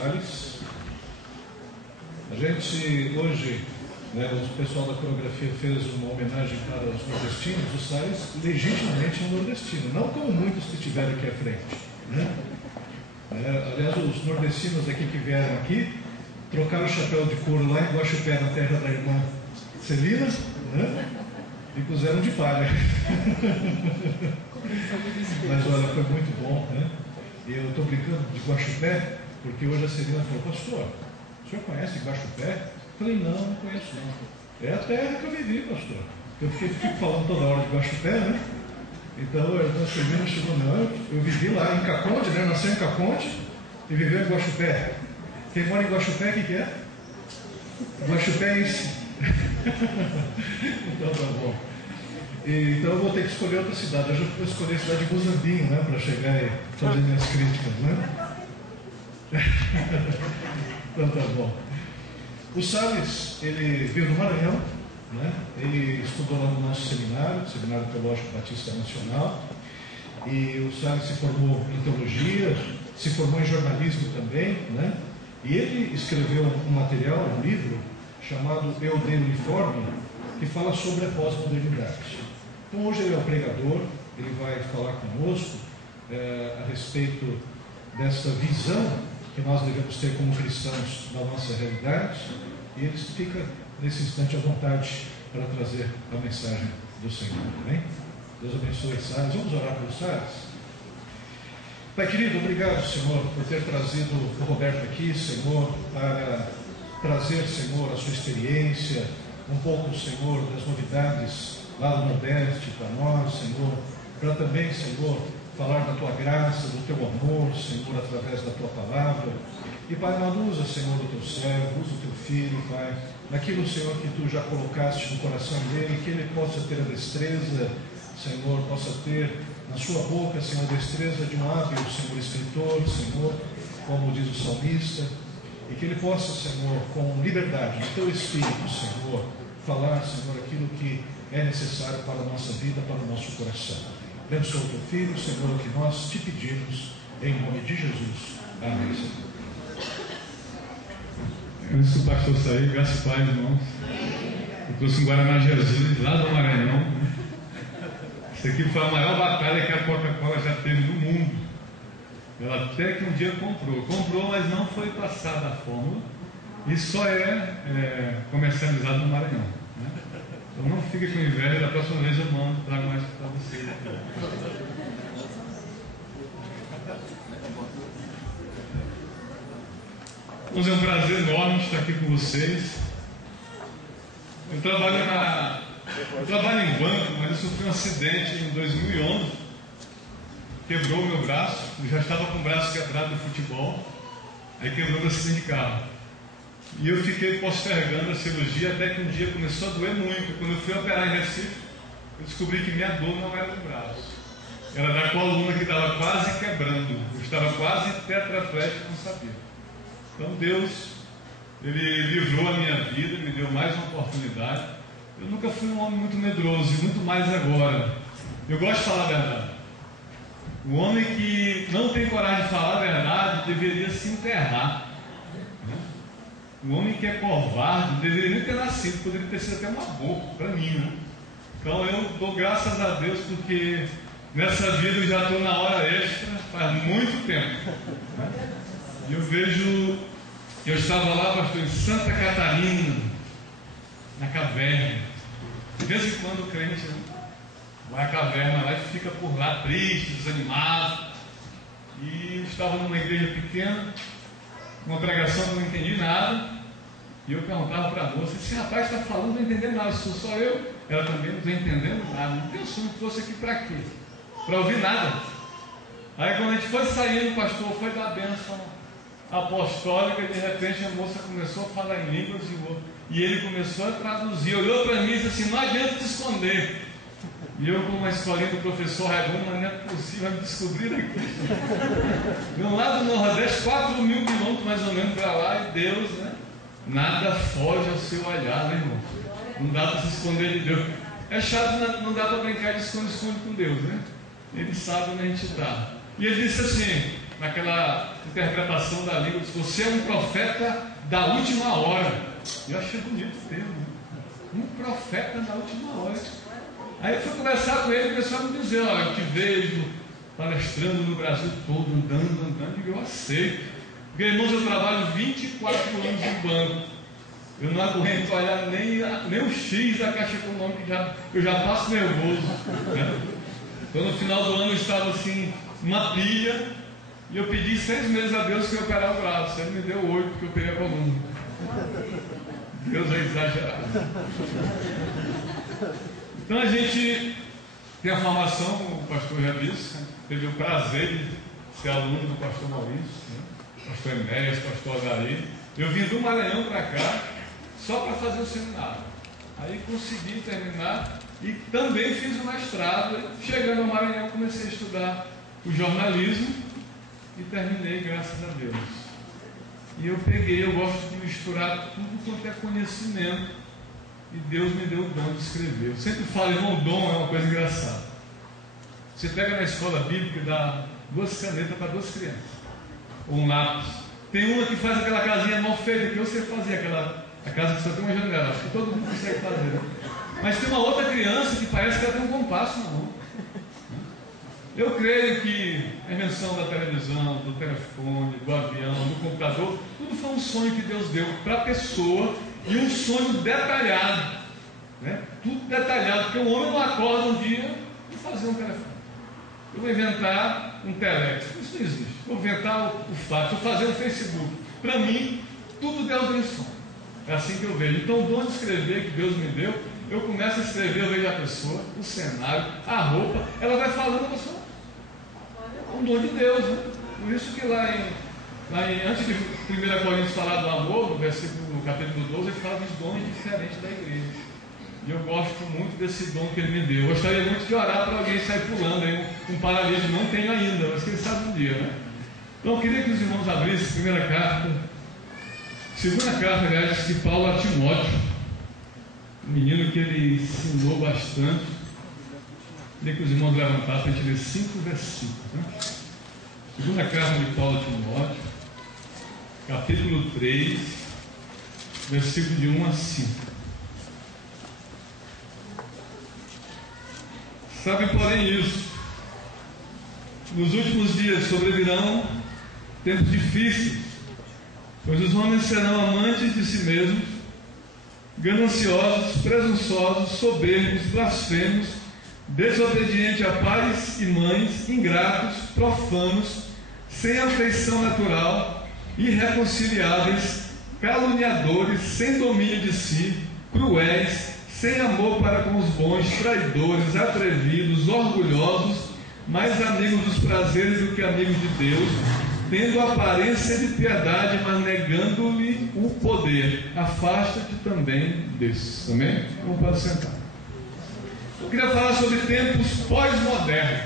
Salles. A gente hoje, o pessoal da coreografia fez uma homenagem para os nordestinos. O Salles legitimamente é um nordestino, não como muitos que estiveram aqui à frente, aliás, os nordestinos aqui que vieram aqui trocaram o chapéu de couro lá em Guaxupé, na terra da irmã Celina, e puseram de palha. Mas olha, foi muito bom, E eu estou brincando de Guaxupé, porque hoje a Celina falou: pastor, o senhor conhece Guaxupé? Eu falei: não conheço não. É a terra que eu vivi, pastor. Eu fico falando toda hora de Guaxupé, Então a Celina chegou: não, eu vivi lá em Caconde, nasci em Caconde e viveu em Guaxupé. Quem mora em Guaxupé, o que é? Guaxupéense. Então tá bom. Então eu vou ter que escolher outra cidade. Eu já vou escolher a cidade de Guzambinho, para chegar e fazer minhas críticas, Então tá bom. O Salles, ele veio do Maranhão, Ele estudou lá no nosso seminário, Seminário Teológico Batista Nacional, e o Salles se formou em teologia, se formou em jornalismo também, E ele escreveu um material, um livro chamado Eu Dei Uniforme, que fala sobre a pós-modernidade. Então hoje ele é o pregador, ele vai falar conosco a respeito dessa visão que nós devemos ter como cristãos da nossa realidade, e ele fica nesse instante à vontade para trazer a mensagem do Senhor. Amém? Deus abençoe Salles. Vamos orar pelo Salles? Pai querido, obrigado, Senhor, por ter trazido o Roberto aqui, Senhor, para trazer, Senhor, a sua experiência, um pouco, Senhor, das novidades lá do Nordeste para nós, Senhor, para também, Senhor, falar da tua graça, do teu amor, Senhor, através da tua palavra. E, Pai, usa, Senhor, o teu servo, usa o teu filho, Pai, naquilo, Senhor, que tu já colocaste no coração dele, que ele possa ter a destreza, Senhor, possa ter na sua boca, Senhor, a destreza de um hábil, Senhor, escritor, Senhor, como diz o salmista, e que ele possa, Senhor, com liberdade, no teu Espírito, Senhor, falar, Senhor, aquilo que é necessário para a nossa vida, para o nosso coração. Abençoa o teu filho, Senhor, o que nós te pedimos, em nome de Jesus. Amém, Senhor. Antes do pastor sair, graças a Pai, irmãos. Eu trouxe um Guaraná Jesus, lá do Maranhão. Isso aqui foi a maior batalha que a Coca-Cola já teve no mundo. Ela até que um dia comprou, mas não foi passada a fórmula, e só é comercializado no Maranhão, Então não fique com inveja, da próxima vez eu trago mais para vocês. Mas é um prazer enorme estar aqui com vocês. Eu trabalho em banco, mas eu sofri um acidente em 2011, quebrou o meu braço. Eu já estava com o braço quebrado no futebol, aí quebrou no acidente de carro. E eu fiquei postergando a cirurgia até que um dia começou a doer muito. Quando eu fui operar em Recife, eu descobri que minha dor não era no braço, era da coluna, que estava quase quebrando. Eu estava quase tetraplégico, não sabia. Então Deus, Ele livrou a minha vida, me deu mais uma oportunidade. Eu nunca fui um homem muito medroso, e muito mais agora. Eu gosto de falar a verdade. O homem que não tem coragem de falar a verdade deveria se enterrar. O homem que é covarde não deveria nem ter nascido, poderia ter sido até uma boca para mim, Então eu dou graças a Deus, porque nessa vida eu já estou na hora extra faz muito tempo. E eu vejo, eu estava lá, pastor, em Santa Catarina, na caverna. De vez em quando o crente vai à caverna lá e fica por lá triste, desanimado. E eu estava numa igreja pequena, uma pregação que eu não entendi nada, e eu perguntava para a moça: esse rapaz está falando, não entendendo nada, sou só eu? Ela também não está entendendo nada. Não pensou, me trouxe aqui para quê? Para ouvir nada. Aí quando a gente foi saindo, o pastor foi dar a bênção apostólica, e de repente a moça começou a falar em línguas, e ele começou a traduzir, olhou para mim e disse assim: não adianta te esconder. E eu, com uma escolinha do professor Raimundo, mas não é possível me descobrir aqui. De um lado do Nordeste, 4.000 quilômetros mais ou menos para lá, e Deus, nada foge ao seu olhar, irmão? Não dá para se esconder de Deus. É chato, não dá para brincar de esconde-esconde com Deus, Ele sabe onde a gente está. E ele disse assim: naquela interpretação da língua, diz: você é um profeta da última hora. Eu achei bonito o termo, né? Um profeta da última hora. Aí eu fui conversar com ele e começou a me dizer: olha, eu te vejo palestrando no Brasil todo, andando, e eu aceito. Porque, irmãos, eu trabalho 24 anos em banco. Eu não aguento olhar nem o X da Caixa Econômica, eu já passo nervoso, né? Então, no final do ano, eu estava assim, uma pilha, e eu pedi 6 meses a Deus que eu operar o braço. Ele me deu 8, porque eu operei a coluna. Deus é exagerado. Então, a gente tem a formação, como o pastor já disse, teve o prazer de ser aluno do pastor Maurício, né? Pastor Enéas, pastor Agari. Eu vim do Maranhão para cá, só para fazer o seminário. Aí consegui terminar e também fiz o mestrado. Chegando ao Maranhão, comecei a estudar o jornalismo e terminei, graças a Deus. E eu gosto de misturar tudo quanto é conhecimento, e Deus me deu o dom de escrever. Eu sempre falo, irmão, dom é uma coisa engraçada. Você pega na escola bíblica e dá 2 canetas para 2 crianças, ou um lápis. Tem uma que faz aquela casinha mal feita, que eu sei fazer, a casa que só tem uma janela, acho que todo mundo consegue fazer, né? Mas tem uma outra criança que parece que ela tem um compasso na mão. Eu creio que a invenção da televisão, do telefone, do avião, do computador, tudo foi um sonho que Deus deu para a pessoa, e um sonho detalhado, né? Tudo detalhado, porque o homem não acorda um dia e fazer um telefone. Eu vou inventar um telex, isso não existe. Vou inventar o fax, vou fazer um Facebook. Para mim, tudo Deus tem sonho. É assim que eu vejo. Então, o dom de escrever que Deus me deu, eu começo a escrever, eu vejo a pessoa, o cenário, a roupa, ela vai falando, a pessoa. É um dom de Deus, né? Por isso que antes de 1 Coríntios falar do amor, no capítulo 12, ele fala dos dons diferentes da igreja. E eu gosto muito desse dom que ele me deu. Eu gostaria muito de orar para alguém sair pulando aí, um paralítico, não tenho ainda, mas quem sabe um dia, né? Então eu queria que os irmãos abrissem a segunda carta, aliás, de Paulo a Timóteo, um menino que ele ensinou bastante. Queria que os irmãos levantassem para a gente ler 5 versículos, né? Segunda carta de Paulo a Timóteo, capítulo 3, versículo de 1 a 5. Sabe, porém, isso: nos últimos dias sobrevirão tempos difíceis, pois os homens serão amantes de si mesmos, gananciosos, presunçosos, soberbos, blasfemos, desobedientes a pais e mães, ingratos, profanos, sem afeição natural, irreconciliáveis, caluniadores, sem domínio de si, cruéis, sem amor para com os bons, traidores, atrevidos, orgulhosos, mais amigos dos prazeres do que amigos de Deus, tendo aparência de piedade, mas negando-lhe o poder. Afasta-te também desses. Amém? Vamos para sentar. Eu queria falar sobre tempos pós-modernos.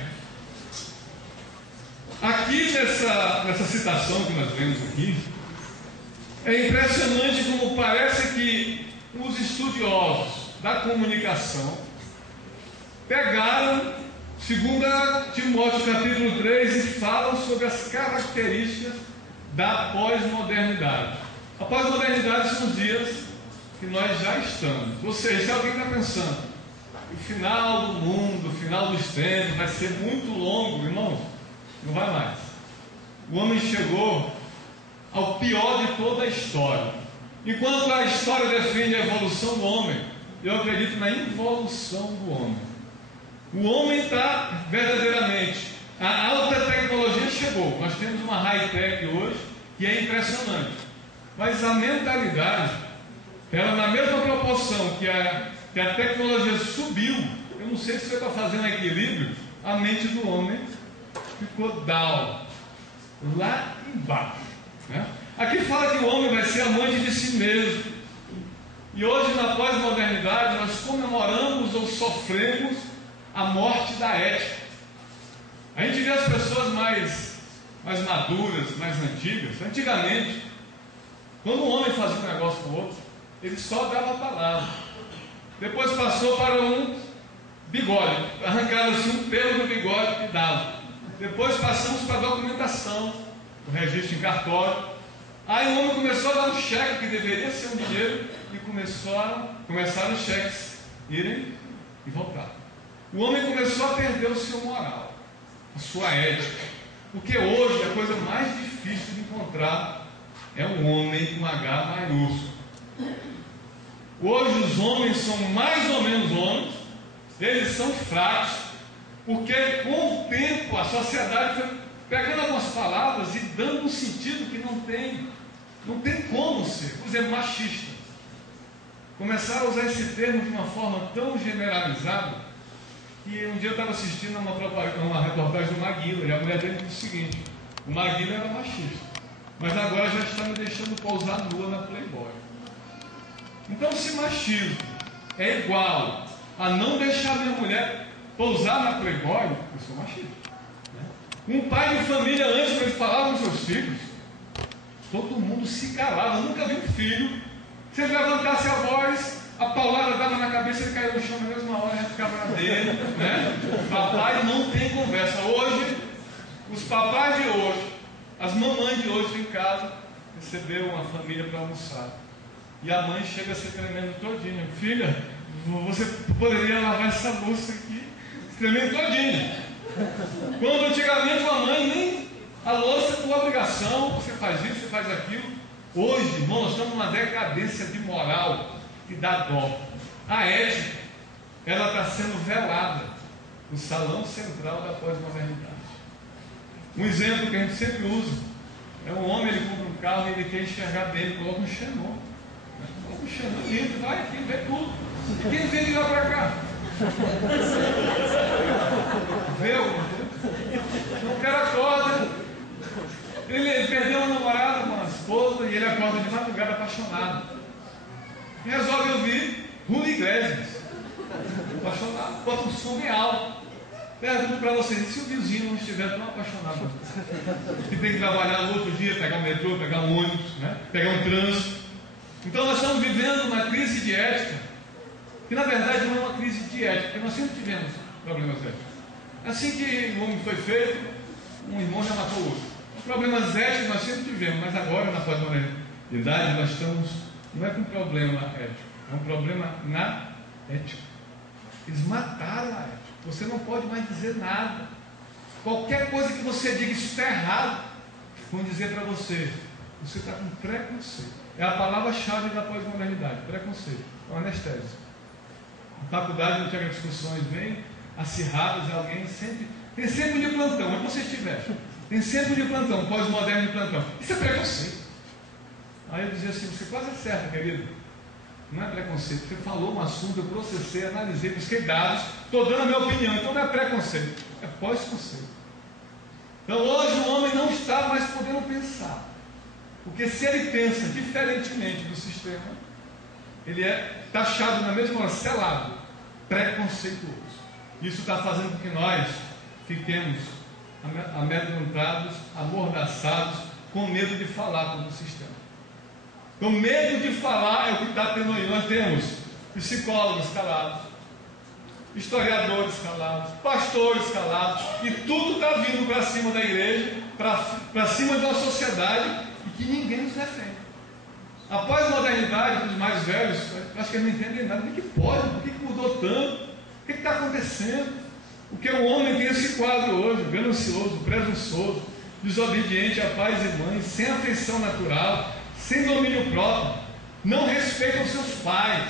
Aqui nessa citação que nós vemos aqui, é impressionante como parece que os estudiosos da comunicação pegaram 2 Timóteo capítulo 3 e falam sobre as características da pós-modernidade. A pós-modernidade são os dias que nós já estamos. Ou seja, se alguém está pensando que o final do mundo, o final dos tempos vai ser muito longo, irmãos, não vai mais. O homem chegou ao pior de toda a história. Enquanto a história defende a evolução do homem, eu acredito na involução do homem. O homem está verdadeiramente, a alta tecnologia chegou, nós temos uma high-tech hoje que é impressionante, mas a mentalidade, ela na mesma proporção que a tecnologia subiu, eu não sei se foi para fazer um equilíbrio, a mente do homem ficou down, lá embaixo, né? Aqui fala que o homem vai ser amante de si mesmo. E hoje, na pós-modernidade, nós comemoramos ou sofremos a morte da ética. A gente vê as pessoas mais maduras, mais antigas. Antigamente, quando um homem fazia um negócio com o outro, ele só dava a palavra. Depois passou para um bigode, arrancava-se um pelo do bigode e dava. Depois passamos para a documentação. o registro em cartório. Aí o homem começou a dar um cheque que deveria ser um dinheiro e começaram os cheques irem e voltar. O homem começou a perder o seu moral, a sua ética. Porque hoje a coisa mais difícil de encontrar é um homem com H maiúsculo. Hoje os homens são mais ou menos homens, eles são fracos, porque com o tempo a sociedade foi pegando algumas palavras e dando um sentido que não tem como ser. Por exemplo, machista. Começaram a usar esse termo de uma forma tão generalizada que um dia eu estava assistindo uma reportagem do Maguila, e a mulher dele disse o seguinte: o Maguila era machista, mas agora já está me deixando pousar nua na Playboy. Então, se machismo é igual a não deixar minha mulher pousar na Playboy, eu sou machista. Um pai de família, antes que ele falava com seus filhos, todo mundo se calava. Eu nunca vi um filho, se ele levantasse a voz, a paulada dava na cabeça, ele caiu no chão na mesma hora, já ficava na dele, né? Papai não tem conversa. Hoje, os papais de hoje, as mamães de hoje em casa, receberam uma família para almoçar. E a mãe chega a ser tremendo todinha. Filha, você poderia lavar essa louça aqui, tremendo todinha. Quando antigamente a mãe nem a louça por obrigação, você faz isso, você faz aquilo. Hoje, irmão, nós estamos numa decadência de moral que dá dó. A ética, ela está sendo velada no salão central da pós-modernidade. Um exemplo que a gente sempre usa é um homem, ele compra um carro e ele quer enxergar bem, ele coloca um xenon. Coloca um xenon lindo, vai aqui, vê tudo. E quem vem de lá para cá? Vê alguma coisa? O cara acorda, ele perdeu uma namorada, uma esposa, e ele acorda de madrugada apaixonado. E resolve ouvir Julio Iglesias, apaixonado, bota um som bem alto. Pergunto para vocês, se o vizinho não estiver tão apaixonado, que tem que trabalhar no outro dia, pegar um metrô, pegar um ônibus, né? Pegar um trânsito. Então nós estamos vivendo uma crise de ética, que na verdade não é uma crise de ética, porque nós sempre tivemos problemas éticos. Assim que o homem foi feito, um irmão já matou o outro. Problemas éticos nós sempre tivemos, mas agora na pós-modernidade nós estamos, não é com problema ético, é um problema na ética. Eles mataram a ética. Você não pode mais dizer nada. Qualquer coisa que você diga, isso está errado, vão dizer para você, você está com preconceito. É a palavra-chave da pós-modernidade, preconceito, é um anestésico. Na faculdade não tinha discussões bem acirradas, alguém sempre, tem sempre um de plantão, onde você estiver, tem sempre um de plantão, pós-moderno de plantão. Isso é preconceito. Aí eu dizia assim, você quase acerta, querido. Não é preconceito, você falou um assunto, eu processei, analisei, busquei dados, estou dando a minha opinião, então não é preconceito, é pós-conceito. Então hoje o homem não está mais podendo pensar, porque se ele pensa diferentemente do sistema, ele é taxado na mesma hora, selado, preconceituoso. Isso está fazendo com que nós fiquemos amedrontados, amordaçados, com medo de falar como o sistema. Com medo de falar é o que está tendo aí. Nós temos psicólogos calados, historiadores calados, pastores calados, e tudo está vindo para cima da igreja, para cima de uma sociedade e que ninguém nos defende. A pós-modernidade dos mais velhos, acho que eles não entendem nada. O que pode? Por que mudou tanto? O que está acontecendo? Porque o homem tem esse quadro hoje, ganancioso, presunçoso, desobediente a pais e mães, sem afeição natural, sem domínio próprio, não respeita os seus pais.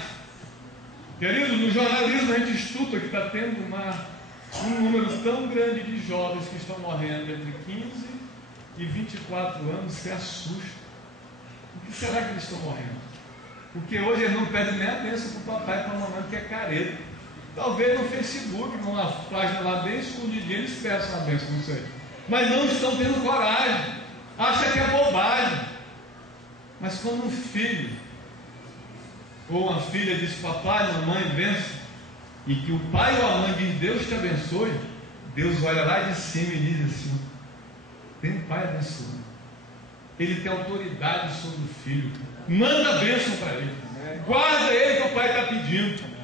Querido, no jornalismo a gente estuda que está tendo um número tão grande de jovens que estão morrendo entre 15 e 24 anos que assusta. Por que será que eles estão morrendo? Porque hoje eles não pedem nem a bênção para o papai e para a mamãe, que é careta. Talvez no Facebook, numa página lá bem escondidinha, eles peçam a bênção, não sei. Mas não estão tendo coragem, acham que é bobagem. Mas quando um filho ou uma filha diz papai, mamãe, benção, e que o pai ou a mãe diz Deus te abençoe, Deus olha lá de cima e diz assim, tem um pai abençoado, ele tem autoridade sobre o filho, manda a bênção para ele, guarda ele que o pai está pedindo.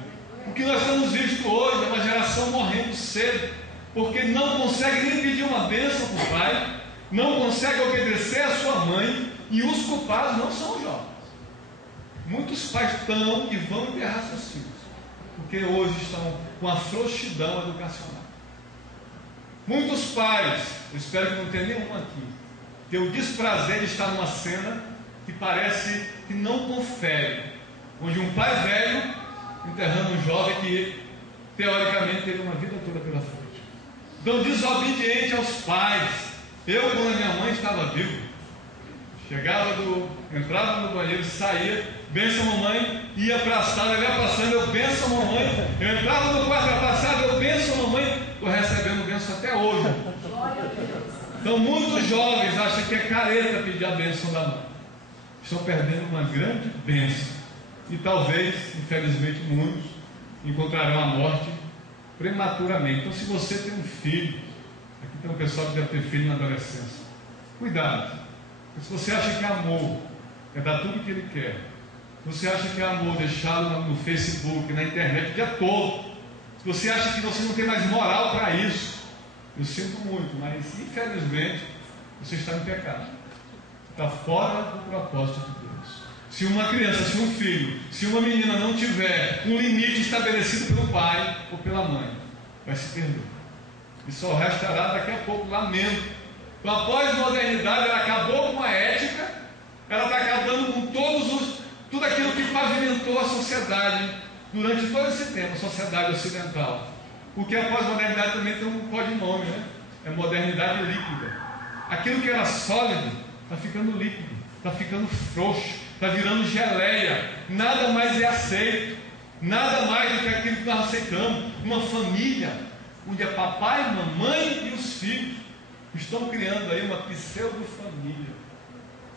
O que nós estamos vendo hoje é uma geração morrendo cedo, porque não consegue nem pedir uma bênção para o pai, não consegue obedecer à sua mãe, e os culpados não são os jovens. Muitos pais estão e vão enterrar seus filhos, porque hoje estão com a frouxidão educacional. Muitos pais, eu espero que não tenha nenhum aqui, tem o desprazer de estar numa cena que parece que não confere, onde um pai velho enterrando um jovem que teoricamente teve uma vida toda pela frente. Então, desobediente aos pais. Eu, quando a minha mãe estava viva, entrava no banheiro, saía, benção mamãe, ia para a sala, eu ia passando, eu benção mamãe, eu entrava no quarto, passava, eu benção mamãe, estou recebendo benção até hoje. Então, muitos jovens acham que é careta pedir a bênção da mãe. Estão perdendo uma grande bênção. E talvez, infelizmente, muitos encontrarão a morte prematuramente. Então, se você tem um filho, aqui tem um pessoal que deve ter filho na adolescência, cuidado. Porque se você acha que amor é dar tudo o que ele quer, se você acha que é amor deixá-lo no Facebook, na internet o dia todo, se você acha que você não tem mais moral para isso, eu sinto muito, mas infelizmente você está em pecado. Está fora do propósito de Deus. Se uma criança, se um filho, se uma menina não tiver um limite estabelecido pelo pai ou pela mãe, vai se perder. E só restará daqui a pouco lamento. Então, a pós-modernidade, ela acabou com a ética, ela está acabando com tudo aquilo que pavimentou a sociedade durante todo esse tempo, a sociedade ocidental. Porque a pós-modernidade também tem um codinome, né? É modernidade líquida. Aquilo que era sólido está ficando líquido, está ficando frouxo, está virando geleia. Nada mais é aceito, nada mais do que aquilo que nós aceitamos. Uma família onde é papai, mamãe e os filhos estão criando aí uma pseudo-família,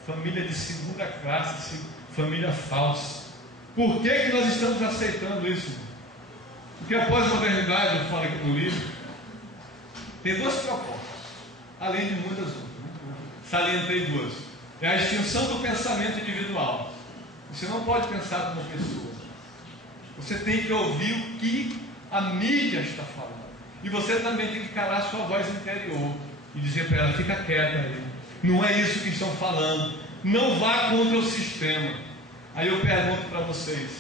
família de segunda classe, família falsa. Por que nós estamos aceitando isso? Porque a pós-modernidade, eu falo aqui no livro, tem duas propostas, além de muitas outras, né? Salientei duas. É a extinção do pensamento individual. Você não pode pensar como pessoa. Você tem que ouvir o que a mídia está falando. E você também tem que calar a sua voz interior e dizer para ela, fica quieta aí. Não é isso que estão falando. Não vá contra o sistema. Aí eu pergunto para vocês,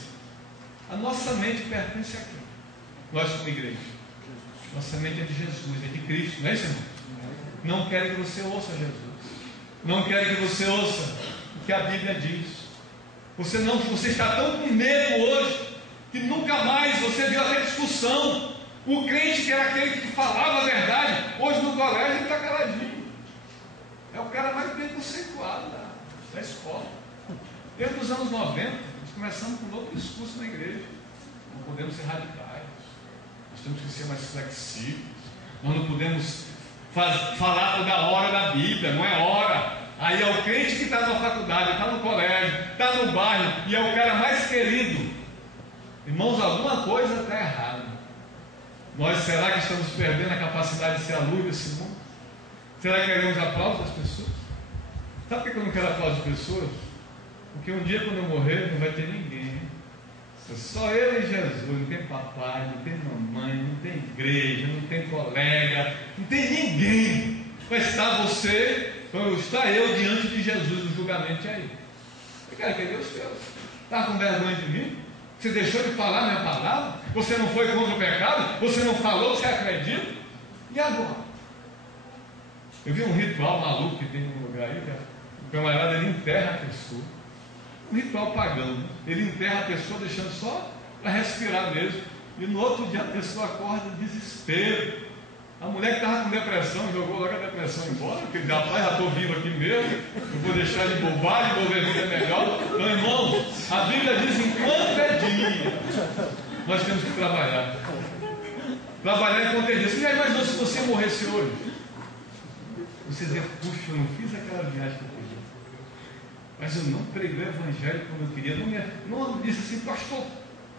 a nossa mente pertence a quem? Nós como igreja. Nossa mente é de Jesus, é de Cristo, não é isso, irmão? Não querem que você ouça Jesus. Não querem que você ouça o que a Bíblia diz. Você está tão com medo hoje que nunca mais você viu até discussão. O crente que era aquele que falava a verdade, hoje no colégio ele está caladinho. É o cara mais bem conceituado da escola. Desde os anos 90, nós começamos com um novo discurso na igreja. Não podemos ser radicais. Nós temos que ser mais flexíveis. Nós não podemos falar toda hora da Bíblia, não é hora. Aí é o crente que está na faculdade, está no colégio, está no bairro, e é o cara mais querido. Irmãos, alguma coisa está errada. Nós, será que estamos perdendo a capacidade de ser a luz desse mundo? Será que queremos aplausos das pessoas? Sabe por que eu não quero aplausos das pessoas? Porque um dia, quando eu morrer, não vai ter ninguém. É só eu e Jesus. Não tem papai, não tem mamãe, não tem igreja, não tem colega, não tem ninguém. Vai estar você, está eu diante de Jesus no julgamento. E aí? Eu quero que Deus seus. Está com vergonha de mim? Você deixou de falar minha palavra? Você não foi contra o pecado? Você não falou, você acredita? E agora? Eu vi um ritual maluco que tem num lugar aí, o camarada ele enterra a pessoa. Um ritual pagão, né? Ele enterra a pessoa deixando só para respirar mesmo. E no outro dia a pessoa acorda em desespero. A mulher que estava com depressão jogou logo a depressão embora, porque rapaz, já estou vivo aqui mesmo, eu vou deixar de bobagem, vou ver a vida melhor. Então, irmão, a Bíblia diz: enquanto é dia, nós temos que trabalhar. Trabalhar enquanto é dia. Você já imaginou se você morresse hoje? Você dizer, puxa, eu não fiz aquela viagem que eu queria, mas eu não preguei o evangelho como eu queria, não disse assim, pastor,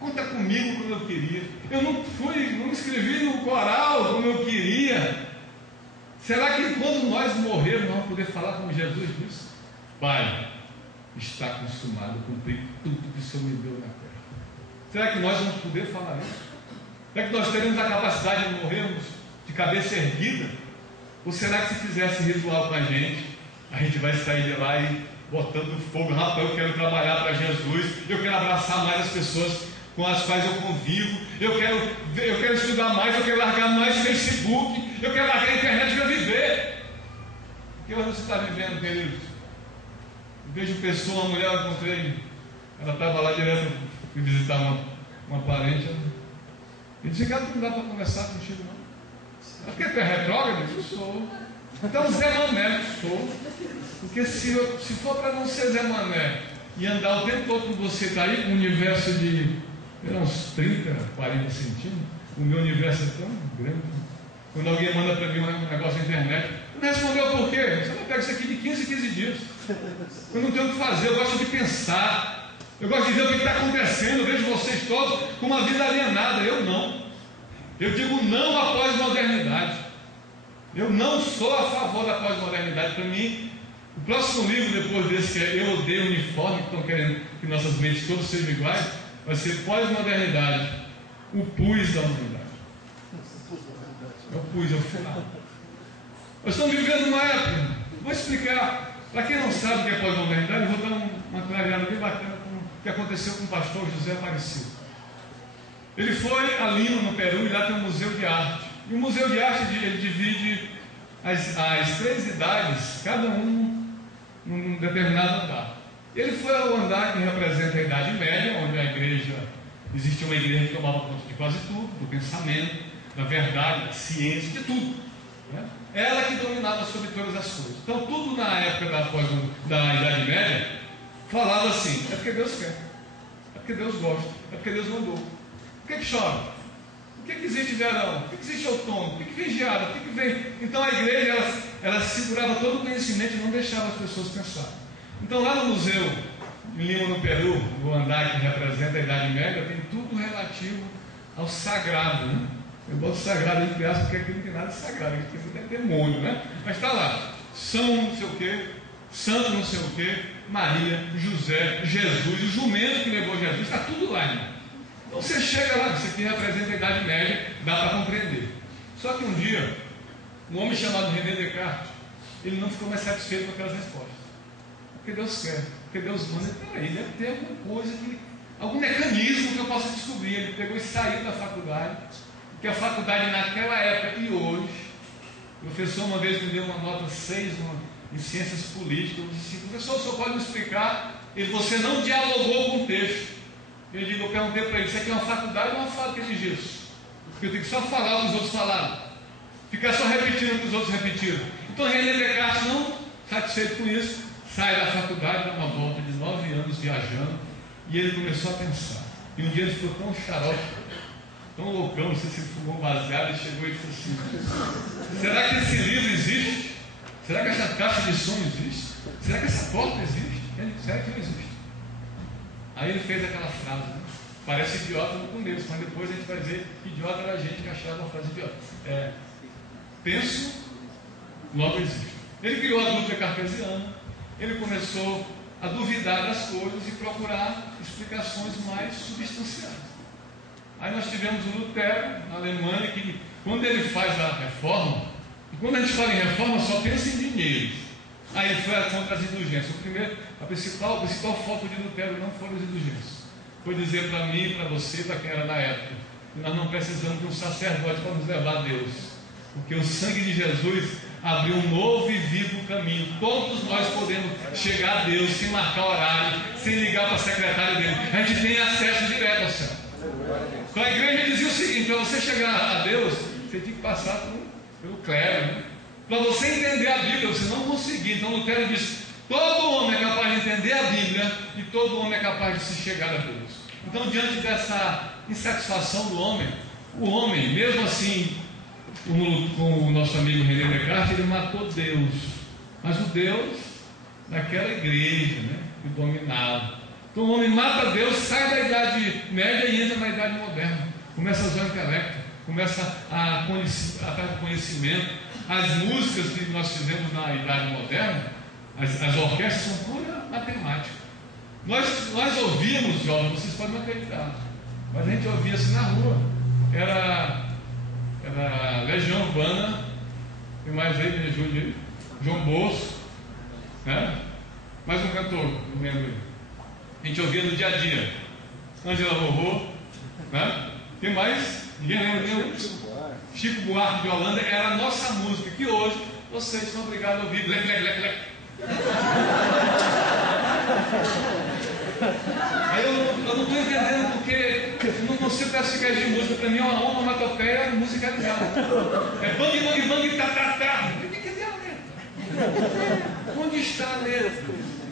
conta comigo como eu queria, eu não me inscrevi no coral como eu queria. Será que quando nós morrermos nós vamos poder falar como Jesus disse? Pai, está consumado, cumpri tudo que o Senhor me deu na terra. Será que nós vamos poder falar isso? Será que nós teremos a capacidade de morrermos de cabeça erguida? Ou será que se fizesse ritual com a gente vai sair de lá e botando fogo? Rapaz, eu quero trabalhar para Jesus, eu quero abraçar mais as pessoas com as quais eu convivo, eu quero estudar mais, eu quero largar mais Facebook, eu quero largar a internet para viver. O que hoje você está vivendo, queridos? Eu vejo pessoa, uma mulher, eu encontrei, ela estava lá direto, fui visitar uma parente, e disse que ela não dá para conversar contigo, não. Ela quer ter retrógrado? Eu sou. Então Zé Mané, sou. Porque se for para não ser Zé Mané e andar o tempo todo com você, está aí com um universo de uns 30, 40 centímetros, o meu universo é tão grande. Quando alguém manda para mim um negócio na internet, não respondeu por quê? Você não pega isso aqui de 15 em 15 dias. Eu não tenho o que fazer, eu gosto de pensar, eu gosto de ver o que está acontecendo. Eu vejo vocês todos com uma vida alienada, eu não. Eu digo não à pós-modernidade. Eu não sou a favor da pós-modernidade. Para mim, o próximo livro depois desse, que é Eu Odeio o Uniforme, que estão querendo que nossas mentes todas sejam iguais, vai ser Pós-Modernidade, o pus da humanidade. É o pus, é o final. Nós estamos vivendo uma época, vou explicar, para quem não sabe o que é pós-modernidade, eu vou dar uma clareada bem bacana com o que aconteceu com o pastor José Aparecido. Ele foi a Lima, no Peru, e lá tem um museu de arte. E o museu de arte, ele divide as 3 idades, cada um num determinado andar. Ele foi ao andar que representa a Idade Média, onde a igreja, existia uma igreja que tomava conta de quase tudo, do pensamento, da verdade, da ciência, de tudo. Né? Ela que dominava sobre todas as coisas. Então tudo na época da Idade Média falava assim: é porque Deus quer, é porque Deus gosta, é porque Deus mandou. Por que chove? Por que existe verão? Por que existe outono? Por que vem geada? Por que vem... Então a igreja, ela segurava todo o conhecimento e não deixava as pessoas pensar. Então lá no museu, em Lima, no Peru, no andar que representa a Idade Média, tem tudo relativo ao sagrado. Né? Eu boto sagrado entre aspas porque aqui não tem nada de sagrado, aqui tem demônio, né? Mas está lá, São não sei o quê, Santo não sei o quê, Maria, José, Jesus, o jumento que levou Jesus, está tudo lá, irmão. Então você chega lá, isso aqui representa a Idade Média, dá para compreender. Só que um dia, um homem chamado René Descartes, ele não ficou mais satisfeito com aquelas respostas. Porque Deus quer, porque Deus manda. Peraí, deve ter alguma coisa, algum mecanismo que eu possa descobrir. Ele pegou e saiu da faculdade, porque a faculdade naquela época e hoje, o professor uma vez me deu uma nota 6 em ciências políticas. Eu disse assim: professor, o senhor pode me explicar? Ele: você não dialogou com o texto. Eu perguntei para ele: isso aqui é uma faculdade ou uma fábrica de gesso? Porque eu tenho que só falar o que os outros falaram, ficar só repetindo o que os outros repetiram. Então René Descartes, não satisfeito com isso, sai da faculdade, dá uma volta de 9 anos viajando, e ele começou a pensar. E um dia ele ficou tão xarope, tão loucão, não sei se ele fumou baseado, e chegou e disse assim: será que esse livro existe? Será que essa caixa de som existe? Será que essa porta existe? Será que não existe? Aí ele fez aquela frase, né? Parece idiota no começo, mas depois a gente vai ver que idiota era a gente que achava uma frase idiota. Penso, logo existe. Ele criou a dúvida cartesiana, ele começou a duvidar das coisas e procurar explicações mais substanciais. Aí nós tivemos o Lutero, na Alemanha, que quando ele faz a reforma, e quando a gente fala em reforma, só pensa em dinheiro. Aí ele foi contra as indulgências. A principal foco de Lutero não foram as indulgências. Foi dizer para mim, para você, para quem era na época, que nós não precisamos de um sacerdote para nos levar a Deus. Porque o sangue de Jesus abriu um novo e vivo caminho. Todos nós podemos chegar a Deus sem marcar horário, sem ligar para a secretária dele. A gente tem acesso direto ao céu. Então a igreja dizia o seguinte: para você chegar a Deus, você tem que passar pelo clero, né? Para você entender a Bíblia, você não conseguir. Então Lutero disse: todo homem é capaz de entender a Bíblia e todo homem é capaz de se chegar a Deus. Então, diante dessa insatisfação do homem, o homem, mesmo assim, com o nosso amigo René Descartes, ele matou Deus. Mas o Deus daquela igreja, né, que dominava. Então o homem mata Deus, sai da Idade Média e entra na Idade Moderna. Começa a usar o intelecto, começa a ter conhecimento. As músicas que nós fizemos na Idade Moderna, as orquestras são pura matemática. Nós ouvíamos, jovens, vocês podem não acreditar, mas a gente ouvia assim na rua. Era Legião Urbana Tem mais aí, me ajude aí. João Bosco, né? Mais um cantor, não lembro aí. A gente ouvia no dia a dia. Ângela Rorô, né? Tem mais? Ninguém lembra nenhum? Chico Buarque de Holanda era a nossa música, que hoje vocês são obrigados a ouvir. Lec, lec, lec, lec. Aí eu não estou entendendo porque eu não consigo classificar de música. Para mim é uma onomatopeia musicalizada. É bang, bang, bang, tá, tá, tá. O que é a letra? Onde está a letra?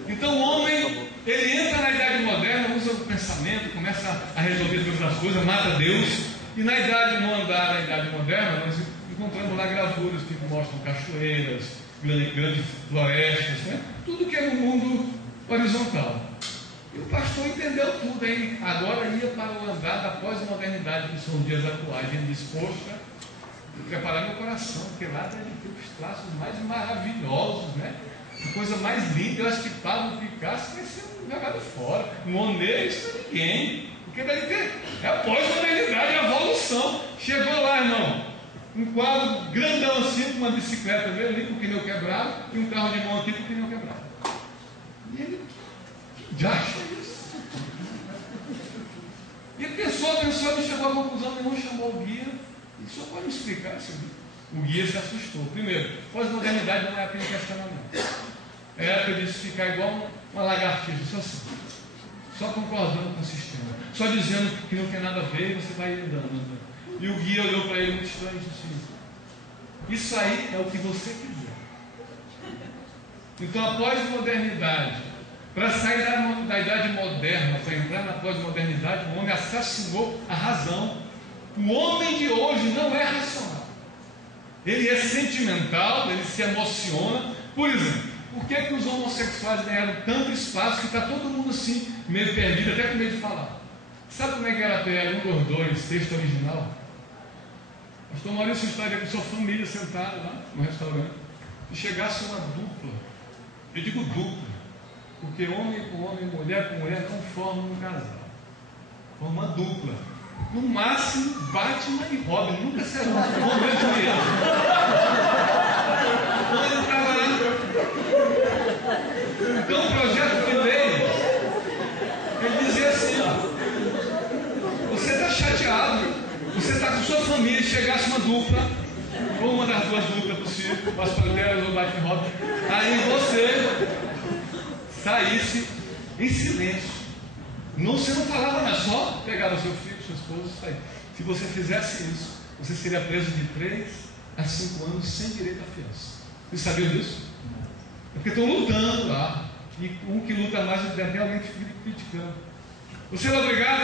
Então o homem, ele entra na idade moderna, usa o pensamento, começa a resolver todas as coisas, mata Deus. E na idade na idade moderna, nós encontramos lá gravuras que mostram cachoeiras, grandes florestas, né? Tudo que é no mundo horizontal. E o pastor entendeu tudo, hein? Agora ia para o andar da pós-modernidade, que são os dias atuais. Ele disse, poxa, vou preparar meu coração, porque lá deve ter os traços mais maravilhosos, né? A coisa mais linda. Eu acho que Pablo Picasso vai ser jogado fora. Monet, isso não é ninguém. Porque deve ter. É a pós-modernidade, a evolução. Chegou lá, irmão. Um quadro grandão assim, com uma bicicleta dele ali, com o pneu quebrado, e um carro de mão aqui com o pneu quebrado. E ele, que diacho é isso? E ele pensou, e chegou à conclusão, não chamou o guia. E só pode me explicar, senhor. O guia se assustou. Primeiro, pós-modernidade não é apenas questionamento. É época de se ficar igual uma lagartixa, só assim. Só concordando com o sistema. Só dizendo que não tem nada a ver e você vai andando. E o guia olhou para ele muito estranho e disse assim, isso aí é o que você quiser. Então a pós-modernidade, para sair da idade moderna, para entrar na pós-modernidade, o homem assassinou a razão. O homem de hoje não é racional. Ele é sentimental, ele se emociona. Por exemplo, por que os homossexuais ganharam tanto espaço que está todo mundo assim, meio perdido, até com medo de falar? Sabe como é que era a PL 122, texto original? Pastor Maurício estaria com sua família sentada lá no restaurante e chegasse uma dupla. Eu digo dupla, porque homem com homem, mulher com mulher não formam um casal. Forma uma dupla. No máximo, Batman e Robin. Nunca serão homem e mulher. Quando ele estava lá. Então o projeto de lei, ele dizia assim, você está chateado, você está com sua família, chegasse uma dupla, ou uma das duas duplas possíveis, as Panteras ou Batman e Robin, aí você saísse em silêncio. Não, você não falava nada, só pegava seu filho, sua esposa e saía. Se você fizesse isso, você seria preso de 3 a 5 anos sem direito à fiança. Vocês sabiam disso? É porque estão lutando lá. E um que luta mais realmente criticando. Você é obrigado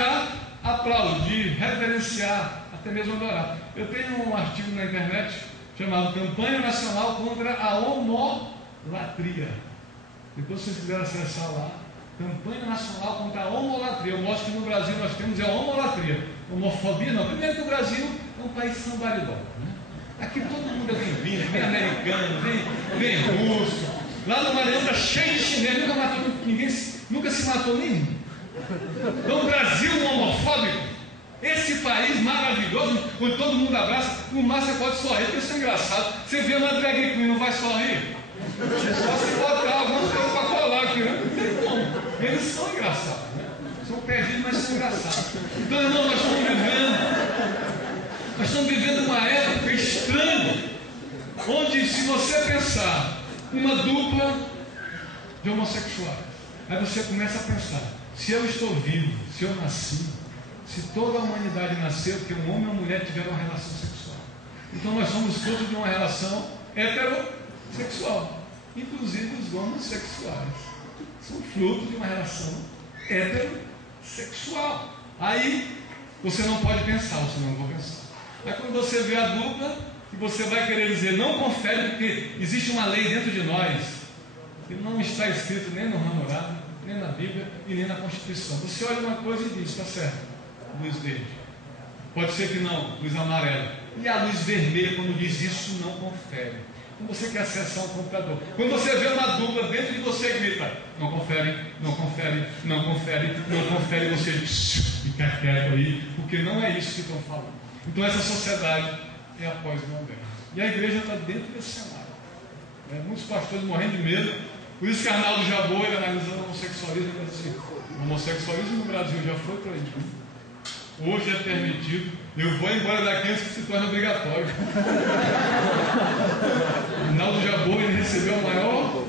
a aplaudir, reverenciar, até mesmo adorar. Eu tenho um artigo na internet chamado Campanha Nacional contra a Homolatria. Depois, se vocês quiserem acessar lá, Campanha Nacional contra a Homolatria. Eu mostro que no Brasil nós temos a homolatria. Homofobia não. Primeiro que o Brasil é um país sambaridó, né? Aqui todo mundo é bem-vindo, vem americano, vem russo. Lá no Maranhão está cheio de chinês, nunca matou ninguém, nunca se matou nenhum. Então o Brasil é um homofóbico. Esse país maravilhoso, onde todo mundo abraça, no máximo você pode sorrir, porque isso é engraçado. Você vê uma drag queen, não vai sorrir? Só se botar algumas coisas para colar aqui, né? Não tem como. Eles são engraçados, né? São perdidos, mas são engraçados. Então, irmão, nós estamos vivendo uma época estranha, onde, se você pensar uma dupla de homossexuais, aí você começa a pensar, se eu estou vivo, se eu nasci, se toda a humanidade nasceu, porque um homem e uma mulher tiveram uma relação sexual, então nós somos fruto de uma relação heterossexual. Inclusive os homossexuais são fruto de uma relação heterossexual. Aí você não pode pensar, você não vai pensar. Aí quando você vê a dupla, e você vai querer dizer, não confere, porque existe uma lei dentro de nós, que não está escrito nem no Hammurabi, nem na Bíblia e nem na Constituição. Você olha uma coisa e diz, está certo, luz verde. Pode ser que não, luz amarela. E a luz vermelha, quando diz isso, não confere. Quando você quer acessar um computador, quando você vê uma dupla dentro de você, grita, não confere, não confere, não confere, não confere, você diz, fica quieto aí, porque não é isso que estão falando. Então essa sociedade é a pós-moderna. E a igreja está dentro desse cenário. Muitos pastores morrendo de medo. Por isso que Arnaldo Jabor, ele analisando o homossexualismo, ele diz assim: o homossexualismo no Brasil já foi proibido, hoje é permitido, eu vou embora daqui antes que se torne obrigatório. Arnaldo Jabor, ele recebeu a maior.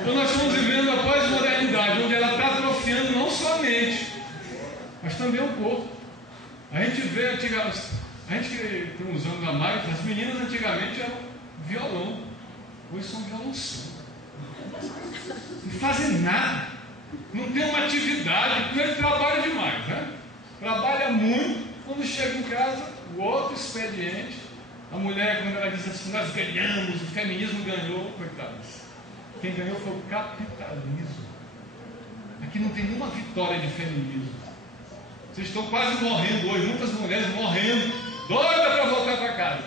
Então nós estamos vivendo a pós-modernidade, onde ela está atrofiando não só a mente, mas também o corpo. A gente vê antigamente, a gente que tem uns anos a mais, as meninas antigamente eram violão, hoje são violoncelo. Não fazem nada, não tem uma atividade, porque ele trabalha demais, né? Trabalha muito, quando chega em casa, o outro expediente, a mulher, quando ela diz assim, nós ganhamos, o feminismo ganhou, coitados. Quem ganhou foi o capitalismo. Aqui não tem nenhuma vitória de feminismo. Vocês estão quase morrendo hoje, muitas mulheres morrendo, doidas para voltar para casa.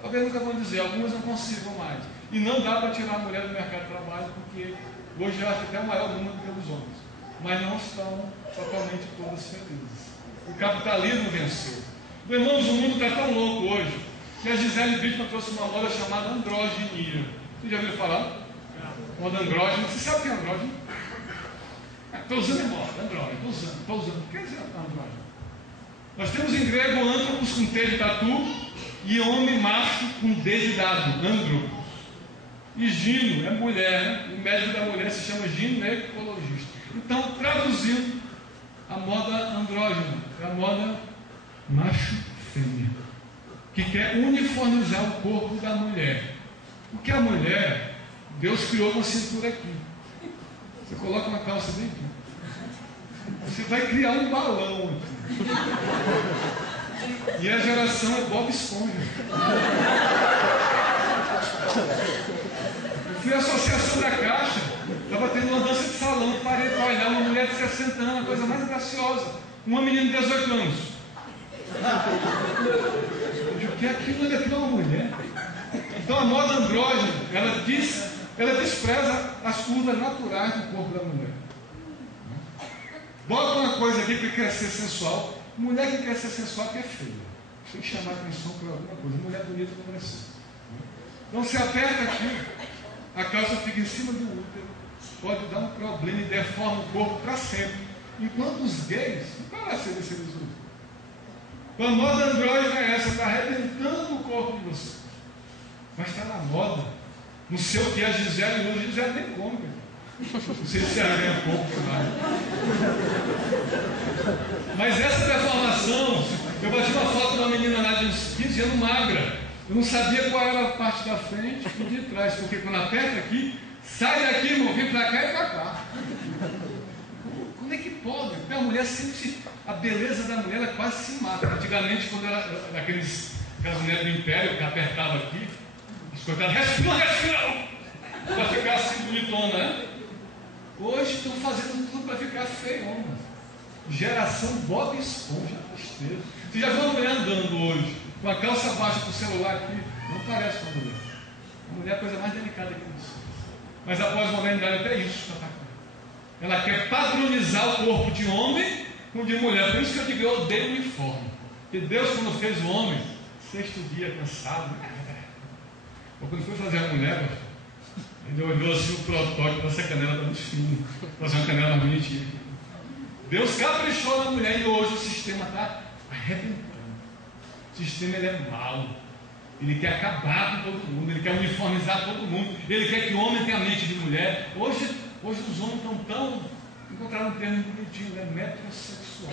Talvez nunca vão dizer, algumas não consigam mais. E não dá para tirar a mulher do mercado de trabalho, porque hoje eu acho até o maior número que os homens. Mas não estão totalmente todas felizes. O capitalismo venceu. Irmãos, o mundo está tão louco hoje que a Gisele Bündchen trouxe uma moda chamada androginia. Você já ouviu falar? Moda andrógena. Você sabe o que é andrógeno? Estou usando a moda, andrógeno, estou usando. O que quer dizer andrógeno? Nós temos em grego antropos com T de tatu e homem macho com D de dado, andropos. E gino é mulher, né? O médico da mulher se chama ginecologista. Então, traduzindo, a moda andrógena é a moda macho-fêmea, que quer uniformizar o corpo da mulher. Porque a mulher, Deus criou uma cintura aqui. Você coloca uma calça bem aqui. Você vai criar um balão aqui. E a geração é Bob Esponja. Eu fui à Associação da Caixa, estava tendo uma dança de salão, parei para olhar uma mulher de 60 anos, a coisa mais graciosa. Uma menina de 18 anos. O que é aquilo? Aquilo é uma mulher. Então a moda andrógena, ela despreza as curvas naturais do corpo da mulher. Bota uma coisa aqui que quer ser sensual. Mulher que quer ser sensual que é feia. Tem que chamar atenção por alguma coisa. Mulher bonita não vai ser. Então se aperta aqui, a calça fica em cima do útero, pode dar um problema e deforma o corpo para sempre. Enquanto os gays, não parece ser eles usam. Então a moda andrógena é essa, está arrebentando o corpo de vocês. Mas está na moda. No seu que a Gisele hoje, Gisele nem come. Não sei se é pouco, mas essa deformação, eu bati uma foto de uma menina lá de uns 15 anos magra. Eu não sabia qual era a parte da frente e de trás, porque quando aperta aqui, sai daqui, irmão, vem para cá e para cá. Como é que pode? Porque a mulher sempre, a beleza da mulher ela quase se mata. Antigamente, quando era aquelas mulheres do Império que apertava aqui, as coitadas, respira, para ficar assim bonitona, né? Hoje estão fazendo tudo para ficar feiona. Geração Bob Esponja, tristeza. Você já viu uma mulher andando hoje, com a calça baixa com o celular aqui? Não parece uma mulher. A mulher é a coisa mais delicada que isso. Mas a pós-modernidade até isso está atacando. Ela quer padronizar o corpo de homem com de mulher. Por isso que eu digo, eu odeio o uniforme. Porque Deus, quando fez o homem, sexto dia, cansado, ou quando foi fazer a mulher, ele olhou assim o protótipo, essa canela está muito fina, fazer uma canela bonitinha. Deus caprichou na mulher e hoje o sistema está arrebentando. O sistema ele é mau. Ele quer acabar com todo mundo, ele quer uniformizar todo mundo, ele quer que o homem tenha a mente de mulher. Hoje os homens estão tão. Encontraram um termo bonitinho, né? Metrosexual.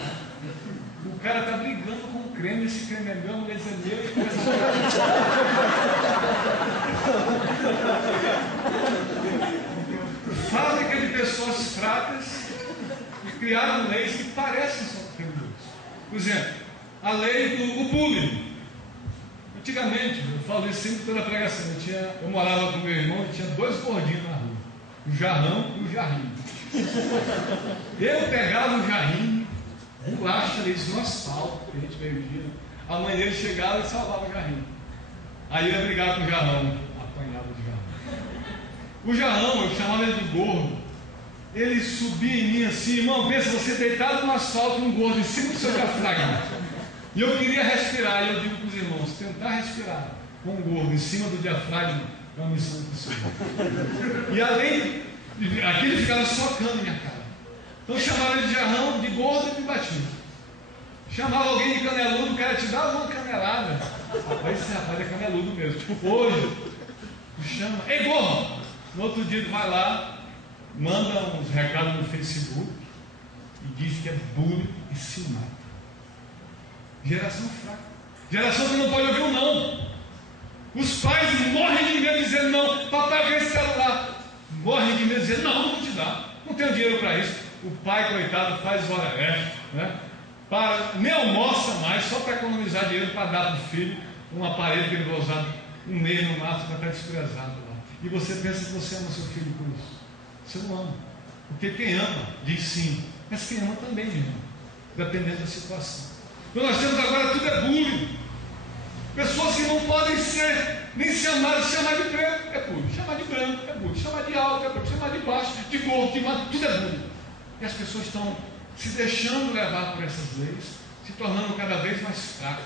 O cara está brigando com o creme, esse creme é meu, a mulher é meu, e começa a fábrica de pessoas fracas que criaram leis que parecem ser femininas. Por exemplo, a lei do bullying. Antigamente, eu falo isso sempre toda pregação, eu morava com meu irmão e tinha dois gordinhos na rua, o Jarrão e o Jarrinho. Eu pegava o Jarrinho, bolacha, eles no asfalto, que a gente veio dia. A mãe dele chegava e salvava o Jarrinho. Aí eu ia brigar com o Jarrão, apanhava o Jarrão. O Jarrão, eu chamava ele de gordo. Ele subia em mim assim, irmão, pensa você deitado no asfalto, um gordo em cima do seu café. E eu queria respirar, e eu digo para os irmãos, tentar respirar. com um gordo em cima do diafragma, é uma missão impossível. E além, aquele ficava socando minha cara. Então chamaram ele de jarrão, de gordo e me batiam. Chamava alguém de caneludo, o cara te dava uma canelada. Rapaz, esse rapaz é caneludo mesmo. Tipo, hoje, chama, ei gordo! No outro dia ele vai lá, manda uns recados no Facebook e diz que é bullying e se mata. Geração fraca. Geração que não pode ouvir um não. Os pais morrem de medo de dizer não. Papai quer esse celular. Morrem de medo de dizer não, não vou te dar. Não tenho dinheiro para isso. O pai, coitado, faz hora extra, né? Nem almoça mais, só para economizar dinheiro para dar para o filho um aparelho que ele vai usar um mês no máximo para estar desprezado lá. E você pensa que você ama seu filho por isso. Você não ama. Porque quem ama diz sim. Mas quem ama também, meu irmão. Dependendo da situação. Então nós temos agora tudo é bullying. Pessoas que não podem ser nem chamadas, chamar de preto é bullying, chamar de branco é bullying, chamar de alto é bullying, chamar de baixo, de gordo, de magro, tudo é bullying. E as pessoas estão se deixando levar por essas leis, se tornando cada vez mais fracas.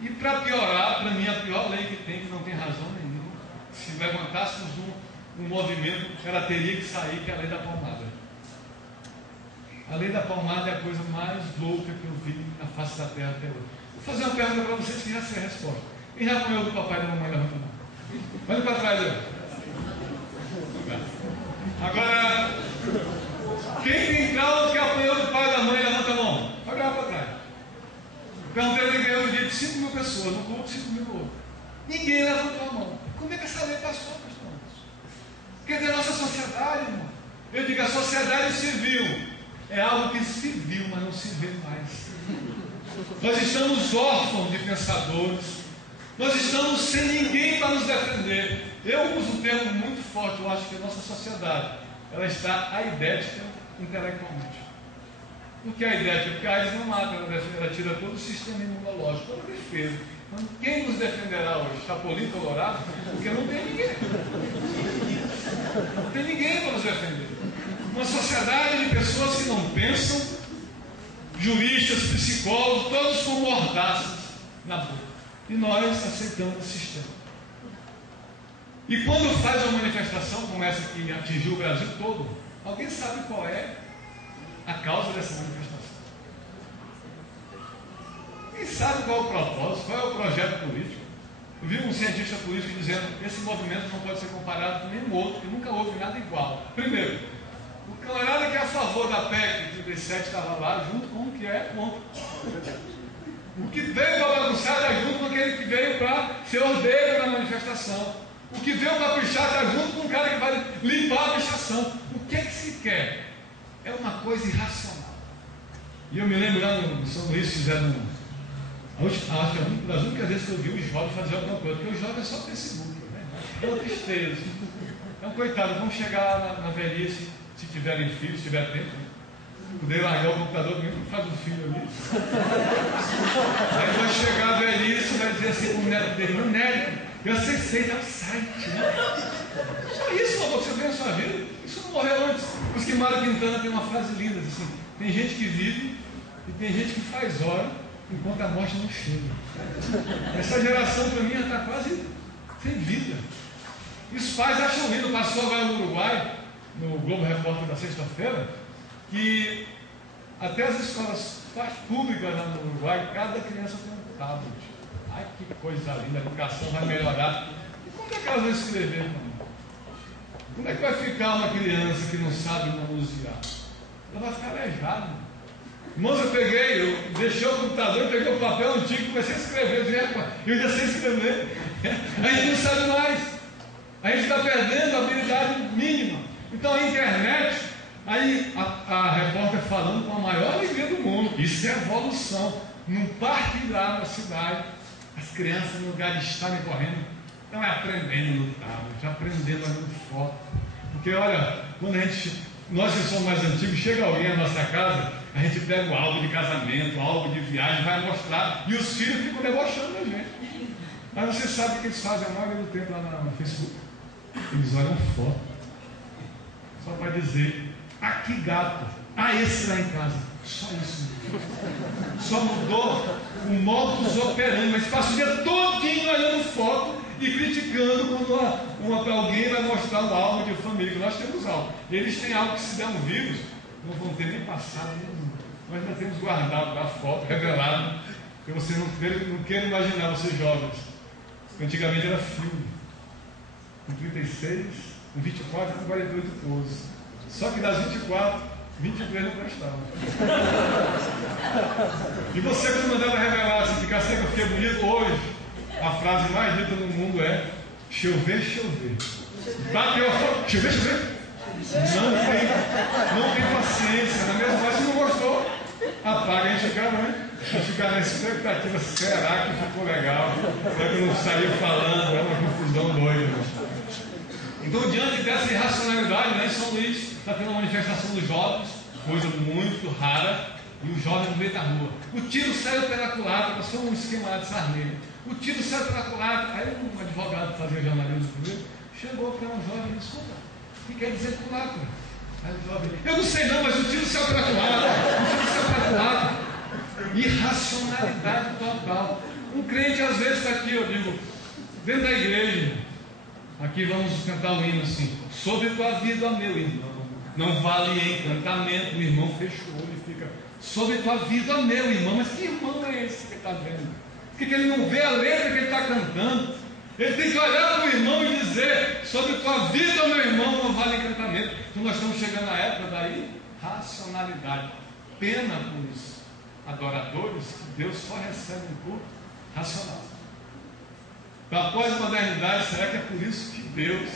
E para piorar, para mim a pior lei que tem, que não tem razão nenhuma, se levantássemos um movimento, ela teria que sair, que é a lei da palmada. A lei da palmada é a coisa mais louca que eu vi na face da terra até hoje. Vou fazer uma pergunta para vocês que já sei a resposta. Quem já apanhou do papai e da mamãe? Levanta a mão. Olha para trás aí. Agora, quem tem trauma que apanhou do pai e da mãe? Levanta a mão. Olha para trás. Perguntei a ninguém no dia de 5 mil pessoas, no clube 5 mil no outro. Ninguém levantou a mão. Como é que essa lei passou, pastores? Quer dizer, a nossa sociedade, irmão. Eu digo, a sociedade civil é algo que se viu, mas não se vê mais. Nós estamos órfãos de pensadores. Nós estamos sem ninguém para nos defender. Eu uso um termo muito forte. Eu acho que a nossa sociedade ela está aidética intelectualmente. Por que aidética? Porque a AIDS não mata, ela tira todo o sistema imunológico, toda a defesa. Então, quem nos defenderá hoje? Chapolin Colorado? Porque não tem ninguém. Não tem ninguém para nos defender. Uma sociedade de pessoas que não pensam, juristas, psicólogos, todos com mordaças na boca. E nós aceitamos o sistema. E quando faz uma manifestação como essa que atingiu o Brasil todo, alguém sabe qual é a causa dessa manifestação? Quem sabe qual é o propósito, qual é o projeto político? Eu vi um cientista político dizendo que esse movimento não pode ser comparado com nenhum outro, que nunca houve nada igual. Primeiro, o camarada que é a favor da PEC 37 estava lá junto com o que é contra. O que veio para bagunçar está junto com aquele que veio para ser ordeiro da manifestação. O que veio para pichar está junto com o cara que vai limpar a pichação. O que é que se quer? É uma coisa irracional. E eu me lembro lá no São Luís, fizeram acho que é uma das únicas vezes que eu vi os jovens fazer alguma coisa, porque os jovens é só Facebook, né? É uma tristeza. Então, coitado, vamos chegar na velhice, se tiverem filhos, se tiver tempo. Poder largar o computador mesmo, faz um filho ali. Aí vai chegar a velhice e vai dizer assim para o neto dele: meu neto, eu acessei tal site. Né? Só isso, por favor, que você tem na sua vida. Isso não morreu antes. Por isso que Mário Quintana tem uma frase linda assim: tem gente que vive e tem gente que faz hora enquanto a morte não chega. Essa geração para mim já está quase sem vida. E os pais acham lindo. Passou agora no Uruguai, no Globo Repórter da sexta-feira, que até as escolas públicas lá no Uruguai, cada criança tem um tablet. Ai, que coisa linda, a educação vai melhorar. E como é que elas vão escrever, irmão? Como é que vai ficar uma criança que não sabe manusear? Ela vai ficar aleijada. Irmãos, eu deixei o computador, peguei o papel antigo e comecei a escrever. Eu já sei escrever. A gente não sabe mais. A gente está perdendo a habilidade mínima. Então a internet, aí a repórter falando com a maior alegria do mundo. Isso é evolução. Num parque lá na cidade, as crianças, no lugar de estarem correndo, estão aprendendo no tablet, aprendendo olhando foto. Porque olha, quando nós que somos mais antigos, chega alguém à nossa casa, a gente pega o álbum de casamento, o álbum de viagem, vai mostrar, e os filhos ficam debochando da gente. Mas você sabe o que eles fazem a maioria do tempo lá no Facebook? Eles olham foto, só para dizer: ah, que gato, ah, esse lá em casa. Só isso. Só mudou o modus operandi, mas passa o dia todinho olhando foto e criticando quando alguém vai mostrar um álbum de família, que nós temos álbum. Eles têm algo que, se der um vírus, não vão ter nem passado nenhum. Nós ainda temos guardado a foto, revelado, que você não quer imaginar, vocês jovens. Antigamente era filme, com 36, com 24 e com 48 poses. Só que das 24, 23 não prestavam. E você, quando mandava revelar, se ficar cego, eu fiquei bonito hoje. A frase mais dita no mundo é: chover, chover. Bateu a foto, chover, chover. Não tem paciência. Na mesma hora, se não gostou, apaga. A gente fica na expectativa: será que ficou legal? Será que não saiu falando? É uma confusão doida. Então, diante dessa irracionalidade, em São Luís está tendo uma manifestação dos jovens, coisa muito rara, e os jovens no meio da rua. O tiro saiu pela culatra, passou um esquema lá de Sarney. O tiro saiu pela culatra. Aí um advogado que fazia jornalismo comigo chegou para um jovem e disse: o que quer dizer culatra? Aí o jovem: eu não sei não, mas o tiro saiu pela culatra. O tiro saiu pela culatra. Irracionalidade total. Um crente às vezes está aqui, eu digo, dentro da igreja. Aqui vamos cantar um hino assim: sobre tua vida, meu irmão, não vale encantamento. O irmão fechou, ele fica: sobre tua vida, meu irmão. Mas que irmão é esse que está vendo? Por que ele não vê a letra que ele está cantando? Ele tem que olhar para o irmão e dizer: sobre tua vida, meu irmão, não vale encantamento. Então nós estamos chegando à época da irracionalidade. Pena para os adoradores que Deus só recebe um culto racional. Da pós-modernidade, será que é por isso que Deus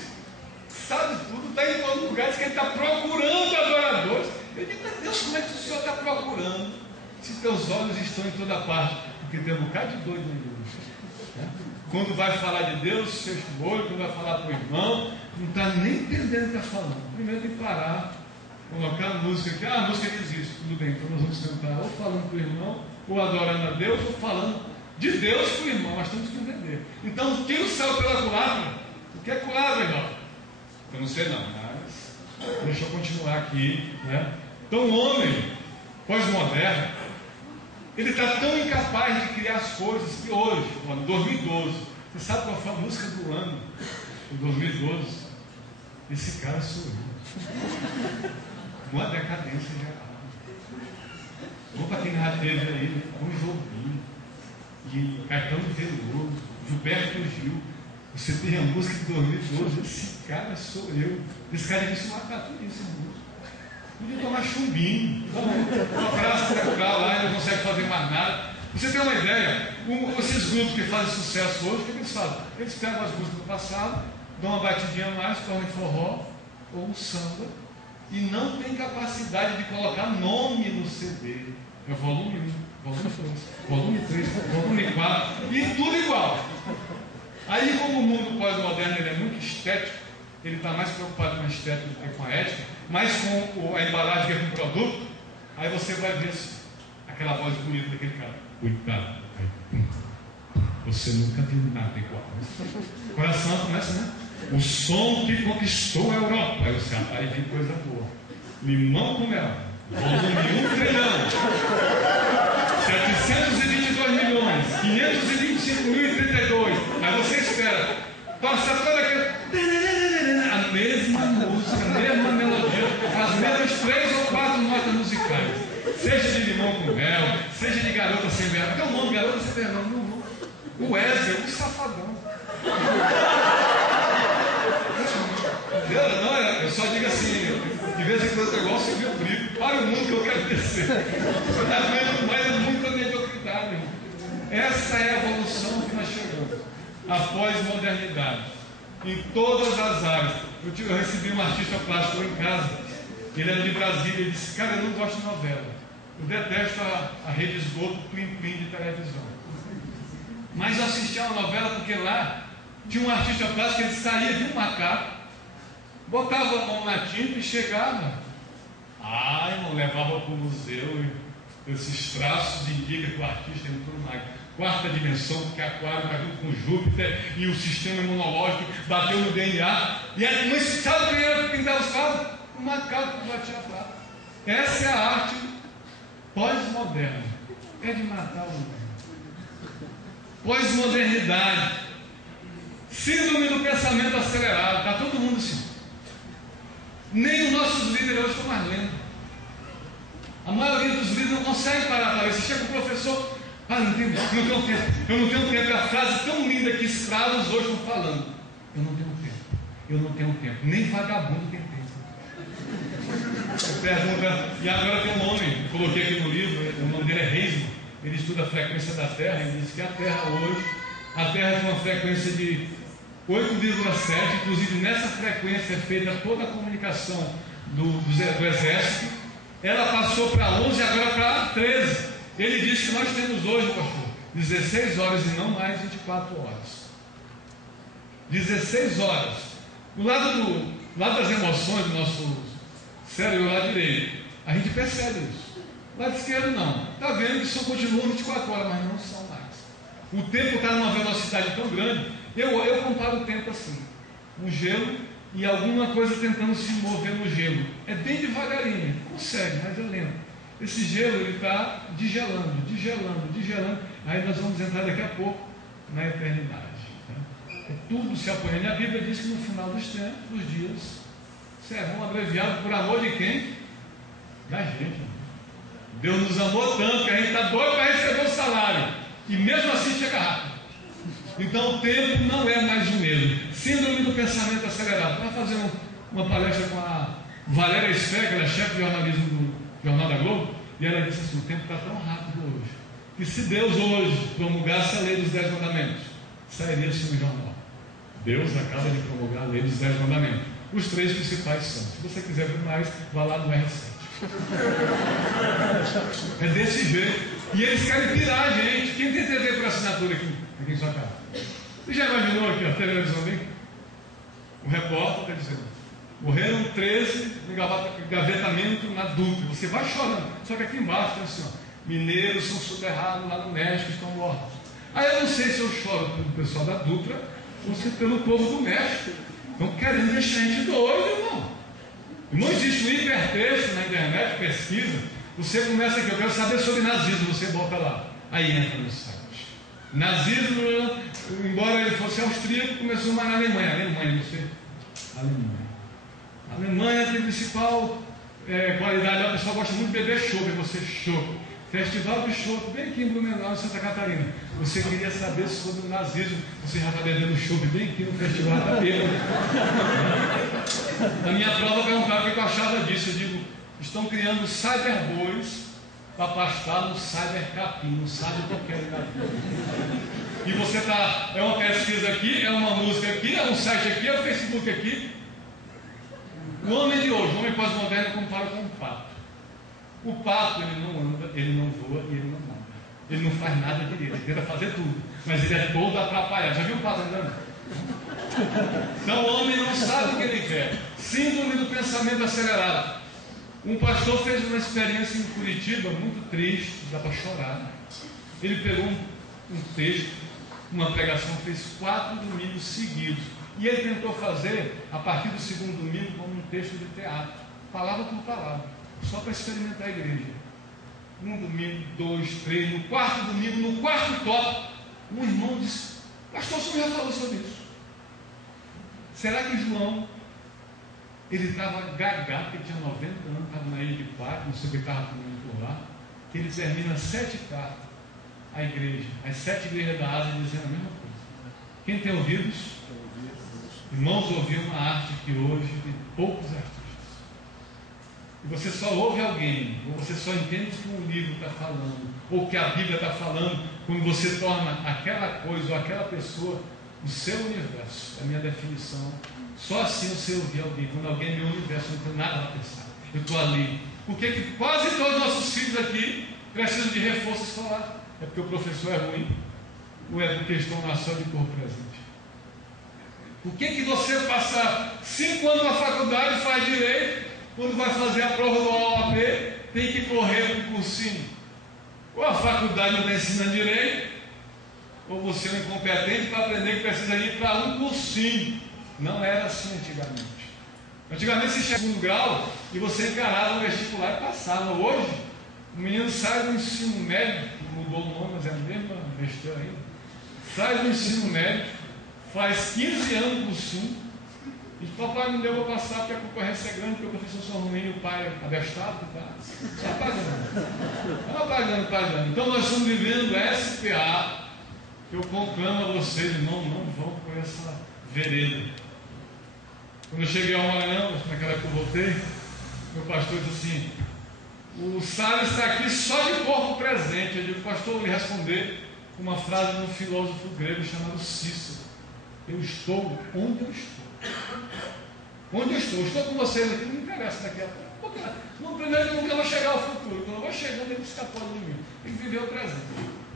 sabe tudo, está em todo lugar, diz que Ele está procurando adoradores? Eu digo: meu Deus, como é que o Senhor está procurando, se teus olhos estão em toda parte? Porque tem um bocado de doido na igreja. Quando vai falar de Deus, fecha o olho. Quando vai falar para o irmão, não está nem entendendo o que está falando. Primeiro tem que parar, colocar a música aqui. A música existe, tudo bem, então nós vamos tentar ou falando para o irmão, ou adorando a Deus, ou falando de Deus para o irmão. Nós temos que entender. Então, tira o céu pela culatra. O que é culatra, irmão? Eu não sei não, mas deixa eu continuar aqui, Então, o homem pós-moderno, ele está tão incapaz de criar as coisas que hoje, em 2012, você sabe qual foi a música do ano em 2012? Esse cara sou eu. Uma decadência geral. Vou para quem já teve aí, Bom Jobim, e Caetano Veloso, Gilberto Gil. Você tem a música de 2012, esse cara sou eu. Esse cara disse matar tudo isso, irmão. Podia tomar chumbinho, uma praça central lá e não consegue fazer mais nada. Você tem uma ideia? Esses grupos que fazem sucesso hoje, o que eles fazem? Eles pegam as músicas do passado, dão uma batidinha a mais, tornam em forró ou um samba, e não tem capacidade de colocar nome no CD. É volume 1, volume 2, volume 3, volume 4, e tudo igual. Aí, como o mundo pós-moderno ele é muito estético, ele está mais preocupado com a estética do que com a ética, mais com a embalagem que é com o produto, aí você vai ver aquela voz bonita daquele cara. Cuidado, você nunca viu nada igual. O coração começa, O som que conquistou a Europa. Aí você vai vir coisa boa. Limão com mel. Volume 1 trilhão. 722 milhões. 525.032. Aí você espera. Passa toda aquela. A mesma música, a mesma melodia, as mesmas 3 ou 4 notas musicais. Seja de limão com mel, seja de garota sem vergonha. Tem um nome, garota sem vergonha, não. O Wesley, o safadão. Eu só digo assim, de vez em quando eu gosto de ver o brilho. Para o mundo que eu quero descer. Você está vendo mais muita mediocridade. Essa é a evolução que nós chegamos. A pós-modernidade. Em todas as áreas. Eu recebi um artista plástico em casa. Ele era de Brasília. Ele disse: cara, eu não gosto de novela. Eu detesto a rede esgoto plim-plim de televisão. Mas eu assisti a uma novela porque lá tinha um artista plástico. Ele saía de um macaco, botava a mão na tinta e chegava. Irmão, levava para o museu esses traços indicam que o artista entrou na quarta dimensão, porque Aquário está junto com Júpiter e o sistema imunológico bateu no DNA. E aí, mas sabe quem era que pintava os quadros? O macaco que batia a prata. Essa é a arte Pós-moderno é de matar o mundo. Pós-modernidade, síndrome do pensamento acelerado, está todo mundo assim. Nem os nossos líderes hoje estão mais lendo. A maioria dos líderes não consegue parar para ler. Você chega com o professor, eu não tenho tempo. É a frase tão linda que escravos hoje estão falando. Eu não tenho tempo. Nem vagabundo tem tempo. Pergunta, e agora tem um homem, coloquei aqui no livro, o nome dele é Reisman, ele estuda a frequência da Terra, e diz que a Terra tem uma frequência de 8,7, inclusive nessa frequência é feita toda a comunicação do Exército. Ela passou para 11 e agora para 13. Ele disse que nós temos hoje, pastor, 16 horas e não mais 24 horas. 16 horas. Do lado das emoções do nosso cérebro, do lado direito, a gente percebe isso. Do lado esquerdo não. Está vendo que só continuam 24 horas, mas não são mais. O tempo está numa velocidade tão grande. Eu comparo o tempo assim: um gelo e alguma coisa tentando se mover no gelo. É bem devagarinho, consegue, mas é lento. Esse gelo ele está digelando. Aí nós vamos entrar daqui a pouco na eternidade. É tudo se apoiando. E a Bíblia diz que no final dos tempos, dos dias, serão abreviados por amor de quem? Da gente. Deus nos amou tanto que a gente está doido para receber o salário. E mesmo assim chega rápido. Então o tempo não é mais o mesmo. Síndrome do pensamento acelerado. Estava fazendo uma palestra com a Valéria Sfer, que era chefe de jornalismo do Jornal da Globo, e ela disse assim: o tempo está tão rápido hoje, que se Deus hoje promulgasse a lei dos 10 mandamentos, sairia assim no jornal. Deus acaba de promulgar a lei dos 10 mandamentos. Os 3 principais são. Se você quiser ver mais, vá lá no R7. É desse jeito. E eles querem pirar a gente. Quem tem TV por assinatura aqui em sua casa? Você já imaginou aqui a televisão ali? O repórter está dizendo: morreram 13 no engavetamento na Dutra. Você vai chorando. Só que aqui embaixo tem assim: ó, mineiros são soterrados lá no México, estão mortos. Aí eu não sei se eu choro pelo pessoal da Dutra ou se pelo povo do México. Estão querendo deixar a gente doido, irmão. Não existe um hipertexto na internet, pesquisa. Você começa aqui: eu quero saber sobre nazismo. Você bota lá. Aí entra no site. Nazismo, embora ele fosse austríaco, começou mais na Alemanha. A Alemanha tem principal qualidade. O pessoal gosta muito de beber chopp. Você chopp. Festival do chopp, bem aqui em Blumenau, em Santa Catarina. Você queria saber sobre o nazismo, você já está bebendo chopp bem aqui no festival da Bíblia. Na minha prova perguntaram o que eu achava disso. Eu digo: estão criando cyberbois para pastar no cybercapim, não sabe o que eu quero da vida. E você está, é uma pesquisa aqui, é uma música aqui, é um site aqui, é o Facebook aqui. O homem de hoje, o homem pós-moderno, compara com um pato. O pato, ele não anda, ele não voa e ele não anda. Ele não faz nada direito, ele tenta fazer tudo, mas ele é todo atrapalhado. Já viu o pato andando? Então o homem não sabe o que ele quer. Síndrome do pensamento acelerado. Um pastor fez uma experiência em Curitiba muito triste, dá para chorar. Ele pegou um texto, uma pregação, fez 4 domingos seguidos. E ele tentou fazer, a partir do 2º domingo, como um texto de teatro, palavra por palavra, só para experimentar a igreja. 1 domingo, 2, 3, no 4º domingo, no 4º tópico, um irmão disse: pastor, o senhor já falou sobre isso. Será que João, ele estava gagado, porque ele tinha 90 anos, estava na ilha de Pátria, não sei o que estava comendo por lá, que ele termina 7 cartas à igreja, as 7 igrejas da Ásia, dizendo a mesma coisa. Quem tem ouvidos? Irmãos, ouviu uma arte que hoje tem poucos artistas. E você só ouve alguém, ou você só entende o que um livro está falando, ou o que a Bíblia está falando, quando você torna aquela coisa ou aquela pessoa o seu universo. É a minha definição. Só assim você ouvir alguém. Quando alguém é meu universo, eu não tenho nada a pensar. Eu estou ali. Por que quase todos os nossos filhos aqui precisam de reforço escolar? É porque o professor é ruim? Ou é porque estão lá só de corpo presente? Por que você passa 5 anos na faculdade, faz direito, quando vai fazer a prova do OAB, tem que correr um cursinho? Ou a faculdade não está ensinando direito, ou você é um incompetente para aprender que precisa ir para um cursinho. Não era assim antigamente. Antigamente você chegava no grau e você encarava o vestibular e passava. Hoje, O menino sai do ensino médio, mudou o nome, mas é a mesma besteira ainda. Sai do ensino médio, faz 15 anos do sul, e papai não deu para passar porque a concorrência é grande, porque o professor são ruim e o pai é abestado, tá? Só pagando. Então nós estamos vivendo SPA, que eu conclamo a vocês, não vão por essa vereda. Quando eu cheguei ao Maranhão, naquela época eu voltei, meu pastor disse assim: o Salles está aqui só de corpo presente. Eu digo: pastor, eu lhe responder com uma frase de um filósofo grego chamado Cícero: eu estou onde eu estou. Onde eu estou? Eu estou com vocês aqui, não me interessa daqui a pouco. No primeiro eu nunca vou chegar ao futuro. Quando eu vou chegando, ele escapou de mim. Tem que viver o presente.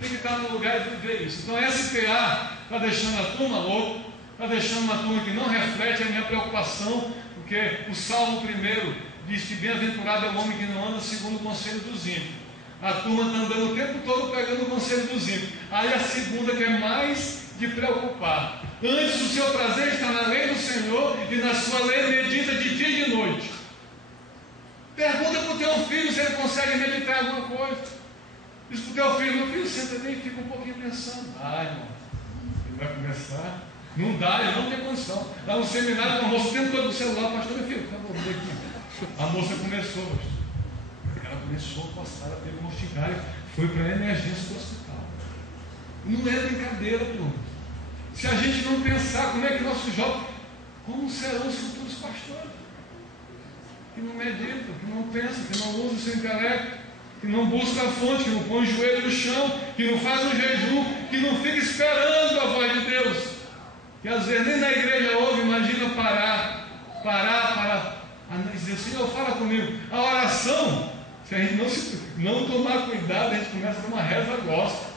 Tem que estar no lugar e viver isso. Então a SPA está deixando a turma louca, está deixando uma turma que não reflete a minha preocupação, porque o Salmo 1 diz que bem-aventurado é o homem que não anda segundo o conselho dos ímpios. A turma está andando o tempo todo pegando o conselho dos ímpios. Aí a segunda, que é mais de preocupar. Antes, o seu prazer está na lei do Senhor, e na sua lei medita de dia e de noite. Pergunta para o teu filho se ele consegue meditar alguma coisa. Diz para o teu filho: meu filho, senta bem e fica um pouquinho pensando. Irmão, ele vai começar. Não dá, ele não tem condição. Dá um seminário com a moça o tempo todo no celular: pastor, meu filho, por favor, vem aqui. A moça começou, pastor. Ela começou a passar, ela teve um hostigário, foi para a emergência do hospital. Não é brincadeira, turma. Se a gente não pensar como é que nossos jovens, como serão os futuros pastores? Que não meditam, que não pensam, que não usam o seu intelecto, que não busca a fonte, que não põe o joelho no chão, que não faz um jejum, que não fica esperando a voz de Deus. Que às vezes nem na igreja ouve, imagina parar, dizer: Senhor, fala comigo. A oração, se a gente não tomar cuidado, a gente começa a ter uma reza gospel.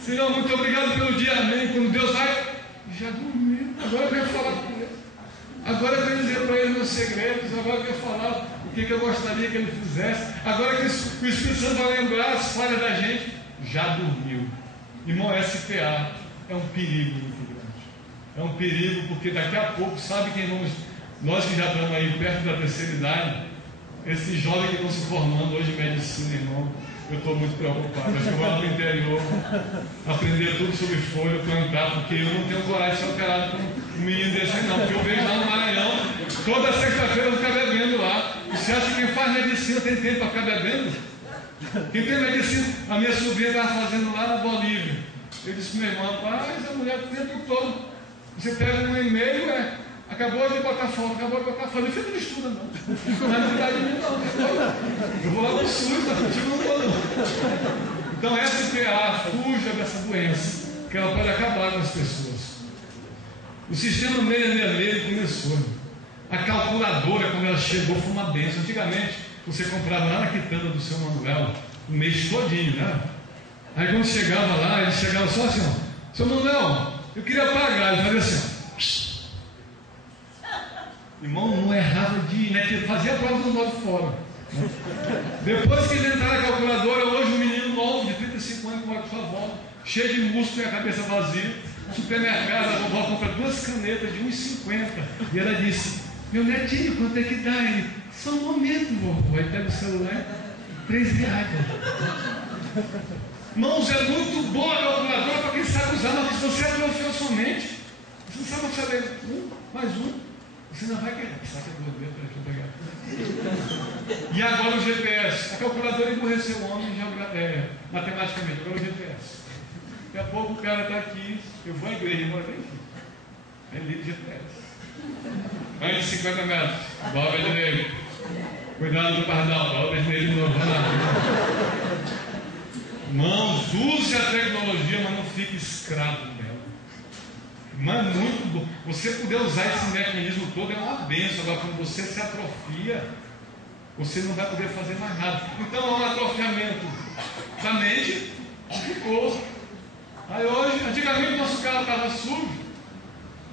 Senhor, muito obrigado pelo dia, amém. Quando Deus vai, já dormiu. Agora eu quero falar com ele. Agora eu quero dizer para ele meus segredos. Agora eu quero falar o que eu gostaria que ele fizesse. Agora que o Espírito Santo vai lembrar as falhas da gente, já dormiu. Irmão, SPA é um perigo muito grande. É um perigo, porque daqui a pouco, sabe quem vamos, nós que já estamos aí perto da terceira idade, esses jovens que estão se formando hoje em medicina, irmão, eu estou muito preocupado. Acho que eu vou lá no interior aprender tudo sobre folha, plantar, porque eu não tenho coragem de ser operado com um menino desse não, porque eu vejo lá no Maranhão, toda sexta-feira eu fico bebendo lá. E você acha que quem faz medicina tem tempo para ficar bebendo? Quem tem medicina, a minha sobrinha estava fazendo lá na Bolívia. Eu disse: meu irmão, rapaz, a mulher o tempo todo, você pega um e-mail, acabou de botar foto. Eu fico não estuda não. Não é novidade de mim não. Eu vou lá no SUS, mas contigo não vou não. Então SPA, fuja dessa doença, que ela pode acabar com as pessoas. O sistema 666 começou. A calculadora, quando ela chegou, foi uma benção. Antigamente, você comprava lá na quitanda do seu Manuel o mês todinho, né? Aí quando chegava lá, ele chegava só assim: ó, seu Manuel, eu queria pagar. Ele fazia assim, ó. Irmão, não errava de, né? Fazia a prova do modo fora. Depois que ele entrar na calculadora, hoje um menino novo de 35 anos com a sua avó, cheio de músculo e a cabeça vazia, no supermercado, a vovó compra 2 canetas de 1,50. E ela disse: meu netinho, quanto é que dá? Ele: só um momento, vovó. Aí pega o celular, R$3. Irmãos, é muito boa a calculadora para quem sabe usar, mas se você atrofiou sua mente, você não sabe fazer 1 mais 1. Você não vai querer. Sabe que é doido, pegar. E agora o GPS. A calculadora emburreceu o homem matematicamente. Agora o GPS. Daqui a pouco o cara está aqui. Eu vou à igreja, mora bem aqui. Aí liga o GPS. Mais de 50 metros. Bola vermelho. Cuidado do pardal. Bola vermelho de novo. Irmãos, use a tecnologia, mas não fique escravo dela. Mas muito bom. Você poder usar esse mecanismo todo é uma benção. Agora, quando você se atrofia, você não vai poder fazer mais nada. Então, há um atrofiamento da mente e do corpo. Aí hoje, antigamente, nosso carro estava sujo.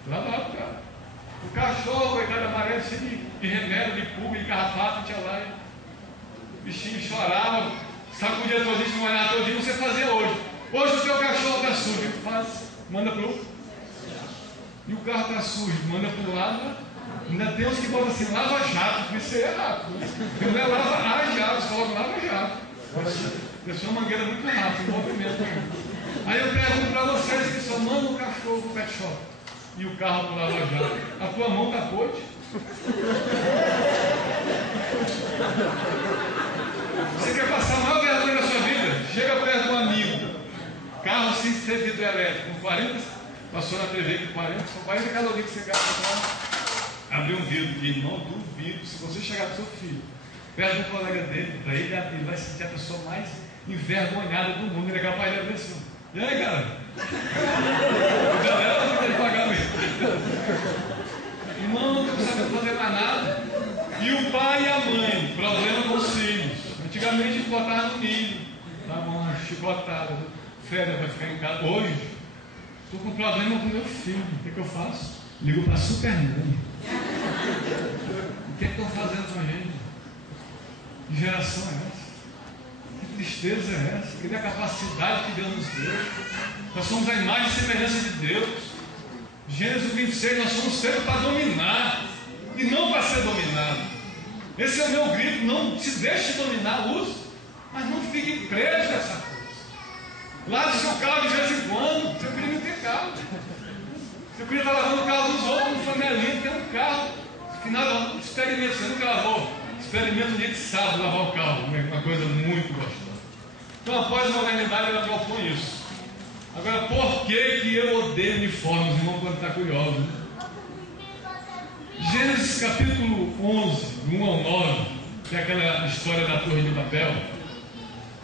Lavava o carro. O cachorro, coitado, amarelo, cheio de remédio, de pulga, de carrapato, tinha lá. O bichinho chorava, sacudia todinho, se molhava todinho. Você fazia hoje. Hoje o seu cachorro está sujo. O que faz? Manda para o... E o carro está sujo, manda para o lado. Ainda tem uns que botam assim, lava jato, porque isso aí é rápido. Não é lava a jato, só lava jato. Desceu uma mangueira muito rápido, em movimento. Aí eu pergunto para vocês que só mandam o cachorro pro pet shop e o carro para Lava Jato. A tua mão tá podre? Você quer passar a maior vergonha da sua vida? Chega perto de um amigo, carro sem ser vidro elétrico, com 40, passou na TV com 40, são 40 calorias que você gasta para abrir um vidro. E não duvido, se você chegar com seu filho, perto de um colega dele, para ele vai sentir a pessoa mais envergonhada do mundo. Ele é capaz de abrir assim. E aí, cara? A galera não tem que pagar mesmo. Irmão, não sabe fazer mais nada. E o pai e a mãe, problema com os filhos. Antigamente a gente botava no milho, dava uma chicotada, férias vai ficar em casa. Hoje, estou com problema com meu filho. O que eu faço? Ligo para a Superman. O que estão fazendo com a gente? Que geração é essa? Que tristeza é essa? Cadê a capacidade que Deus nos deu? Nós somos a imagem e semelhança de Deus. Gênesis 26, nós somos feitos para dominar e não para ser dominado. Esse é o meu grito: não se deixe dominar, use, mas não fique preso nessa coisa. Lave seu carro de vez em quando. Você podia não ter carro. Você podia estar lavando o carro dos outros, um flanelinho, tem um carro. Final, experimento, você nunca lavou. Experimento um dia de sábado lavar o carro, uma coisa muito gostosa. Então, após a modernidade, ela propõe isso. Agora, por que eu odeio uniformes, irmão, quando está curioso? Né? Gênesis capítulo 11, 1 ao 9, que é aquela história da Torre de Babel.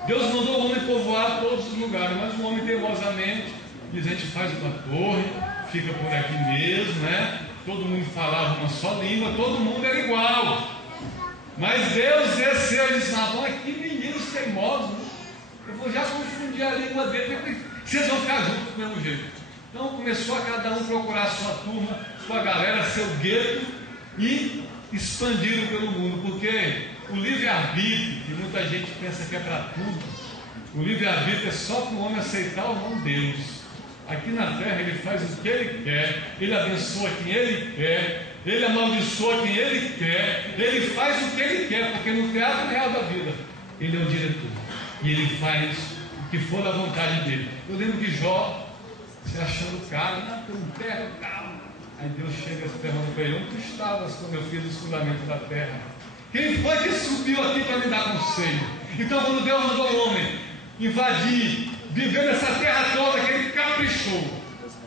Deus mandou o homem povoar todos os lugares, mas o homem teimosamente diz: a gente faz uma torre, fica por aqui mesmo, né? Todo mundo falava uma só língua, todo mundo era igual. Mas Deus desceu e disse: vão aqui meninos teimosos, né? Eu vou já confundir a língua dele, vocês vão ficar juntos do mesmo jeito. Então começou a cada um procurar a sua turma, sua galera, seu gueto, e expandiram pelo mundo, porque o livre-arbítrio, que muita gente pensa que é para tudo, o livre-arbítrio é só para o homem aceitar ou não Deus. Aqui na terra ele faz o que ele quer, ele abençoa quem ele quer, ele amaldiçoa quem ele quer, ele faz o que ele quer, porque no teatro real da vida ele é o diretor e ele faz o que for da vontade dele. Eu lembro de Jó se achando o cara, não, um terra e tal. Aí Deus chega e pergunta para ele: onde tu estavas quando eu fiz os fundamentos da terra? Quem foi que subiu aqui para me dar conselho? Então, quando Deus mandou o homem invadir, viver nessa terra toda, que ele caprichou,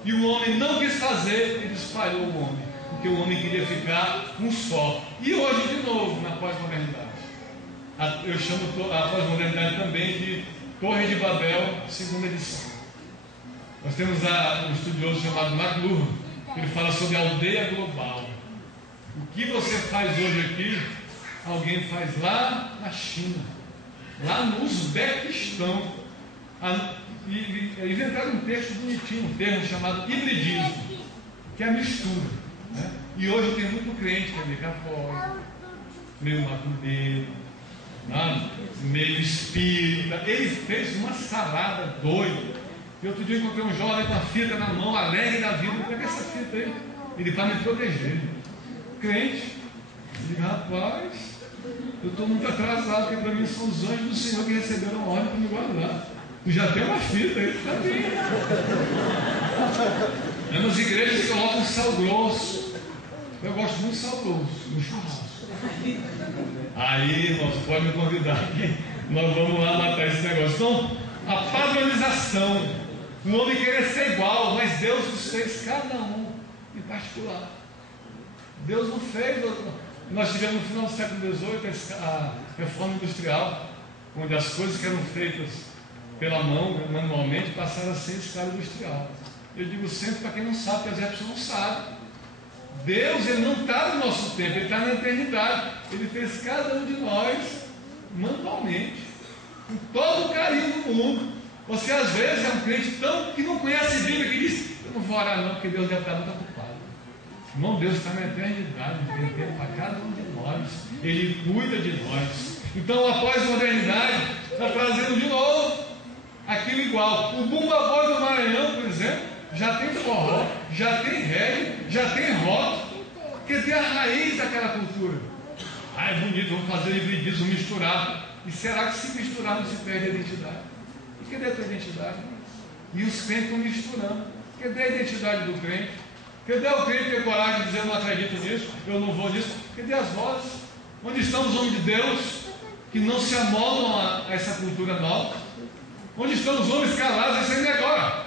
e o homem não quis fazer, ele espalhou o homem, porque o homem queria ficar um só. E hoje, de novo, na pós-modernidade, eu chamo a pós-modernidade também de Torre de Babel, segunda edição. Nós temos um estudioso chamado McLuhan, que ele fala sobre a aldeia global. O que você faz hoje aqui, alguém faz lá na China, lá no Uzbequistão. E inventaram um texto bonitinho, um termo chamado hibridismo, que é a mistura, né? E hoje tem muito crente que é meio católico, meio macumbeiro, meio espírita. Ele fez uma salada doida. E outro dia encontrei um jovem com a fita na mão, alegre da vida. Pega essa fita aí, ele vai me proteger. Crente, eu digo: rapaz, eu estou muito atrasado, porque para mim são os anjos do Senhor que receberam a ordem para me guardar. Tu já tem uma fita aí, está bem. Nas igrejas colocam sal grosso. Eu gosto muito de sal grosso, no churrasco. Aí, irmãos, pode me convidar que nós vamos lá matar esse negócio. Então, a padronização, o homem querer ser igual, mas Deus nos fez cada um em particular. Deus não fez. Nós tivemos no final do século XVIII a reforma industrial, onde as coisas que eram feitas pela mão, manualmente, passaram a ser escala industrial. Eu digo sempre para quem não sabe, que as pessoas não sabem. Deus, ele não está no nosso tempo, ele está na eternidade. Ele fez cada um de nós manualmente, com todo o carinho do mundo. Você às vezes é um crente que não conhece a Bíblia, que diz: eu não vou orar não, porque Deus deve estar muito ocupado. Irmão, Deus está na eternidade, tem tempo para cada um de nós, ele cuida de nós. Então, após a modernidade, está trazendo de novo aquilo igual. O Bumba Boy do Maranhão, por exemplo, já tem forró, já tem reggae, já tem rock, porque tem a raiz daquela cultura. Ah, é bonito, vamos fazer hibridismo, misturar. E será que se misturar não se perde a identidade? E cadê a tua identidade? E os crentes estão misturando. Cadê a identidade do crente? Cadê o crente ter coragem de dizer eu não acredito nisso, eu não vou nisso? Cadê as vozes? Onde estão os homens de Deus que não se amoldam a essa cultura nova? Onde estão os homens calados dizendo agora?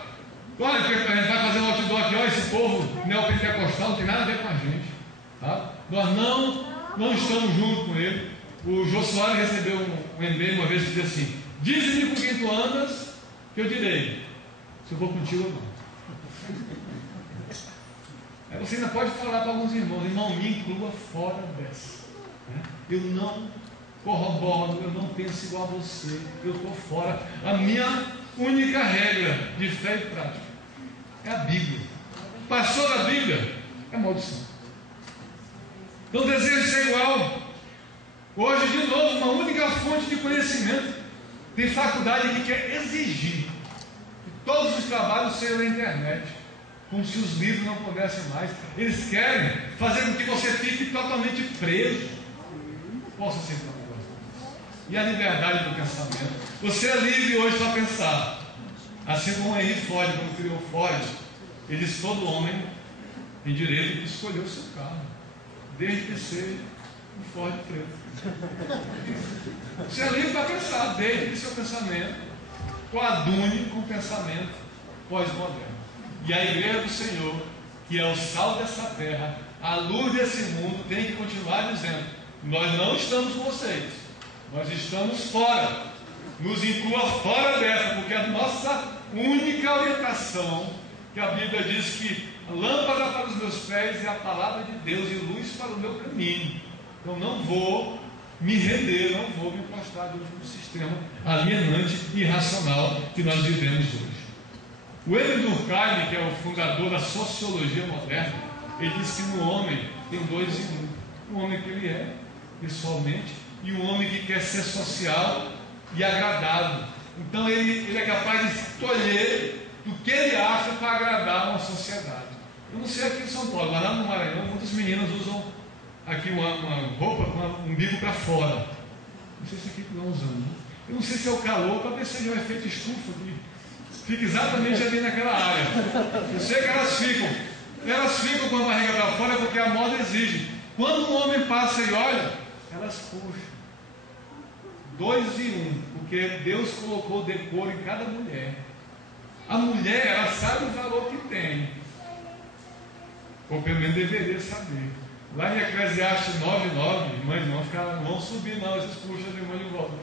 Olha, a gente vai fazer um outdoor aqui, olha, esse povo neopentecostal não tem nada a ver com a gente. Tá? Nós não estamos juntos com ele. O Jô Soares recebeu um e-mail uma vez que dizia assim: dize-me com quem tu andas, que eu direi se eu vou contigo ou não. Aí você ainda pode falar para alguns irmãos: irmão, me inclua fora dessa. Eu não corroboro, eu não penso igual a você, eu estou fora. A minha única regra de fé e prática é a Bíblia. Passou da Bíblia, é maldição. Então desejo ser igual. Hoje, de novo, uma única fonte de conhecimento. Tem faculdade que quer exigir que todos os trabalhos sejam na internet, como se os livros não pudessem mais. Eles querem fazer com que você fique totalmente preso. Posso aceitar um negócio. E a liberdade do pensamento. Você é livre hoje para pensar. Assim como o Henry Ford, quando criou o Ford, ele disse: todo homem tem direito de escolher o seu carro, desde que seja um Ford preto. Você é livre para pensar, desde que seu pensamento coadune com o pensamento pós-moderno. E a igreja do Senhor, que é o sal dessa terra, a luz desse mundo, tem que continuar dizendo: nós não estamos com vocês, nós estamos fora. Nos inclua fora dessa, porque a nossa única orientação, que a Bíblia diz que a lâmpada para os meus pés é a palavra de Deus e luz para o meu caminho. Então não vou me render, não vou me prostrar diante do sistema alienante e irracional que nós vivemos hoje. O Emile Durkheim, que é o fundador da sociologia moderna, ele diz que no homem tem dois em um: o homem que ele é pessoalmente e o homem que quer ser social e agradável. Então ele é capaz de escolher do que ele acha para agradar uma sociedade. Eu não sei aqui em São Paulo, mas lá no Maranhão muitas meninas usam aqui uma roupa com o umbigo para fora. Não sei se aqui não usando. Eu não sei se é o calor, talvez seja um efeito estufa aqui. Fica exatamente ali naquela área. Eu sei que elas ficam com a barriga para fora porque a moda exige. Quando um homem passa e olha, elas puxam. 2 em 1, porque Deus colocou decoro em cada mulher. A mulher, ela sabe o valor que tem, ou pelo menos deveria saber. Lá em Eclesiastes 9:9, irmãs, não vão subir não, esses puxam as irmãs de volta.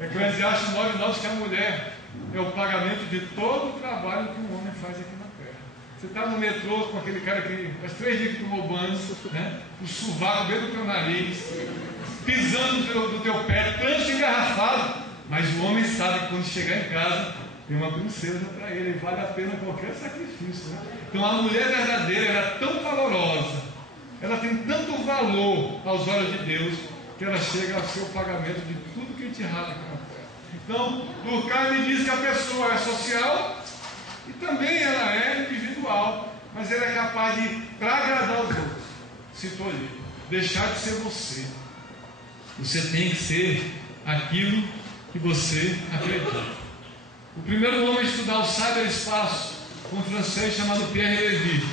Eclesiastes 9:9 diz que a mulher é o pagamento de todo o trabalho que um homem faz aqui na terra. Você está no metrô com aquele cara que faz 3 dias que tomou banho, né? O sovaco dentro do teu nariz, pisando do teu pé, tanto engarrafado, mas o homem sabe que quando chegar em casa tem uma princesa para ele, e vale a pena qualquer sacrifício, né? Então a mulher verdadeira, ela é tão valorosa, ela tem tanto valor aos olhos de Deus, que ela chega a ser o pagamento de tudo que a gente errado aqui na terra. Então, Durkheim diz que a pessoa é social e também ela é individual, mas ela é capaz de, para agradar os outros, se tolher, deixar de ser você. Você tem que ser aquilo que você acredita. O primeiro homem a estudar o cyberespaço foi um francês chamado Pierre Levy.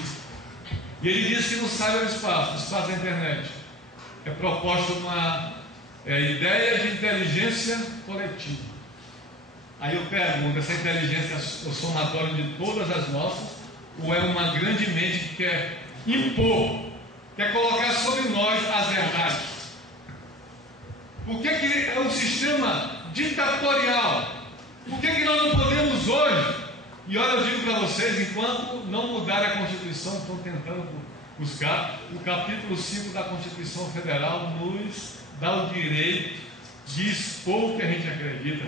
E ele diz que no cyberespaço, no espaço da internet, é proposta uma ideia de inteligência coletiva. Aí eu pergunto: essa inteligência é o somatório de todas as nossas, ou é uma grande mente que quer impor, quer colocar sobre nós as verdades? Por que é um sistema ditatorial? Por que nós não podemos hoje? E olha, eu digo para vocês, enquanto não mudarem a Constituição, estão tentando buscar, o capítulo 5 da Constituição Federal nos dá o direito de expor o que a gente acredita.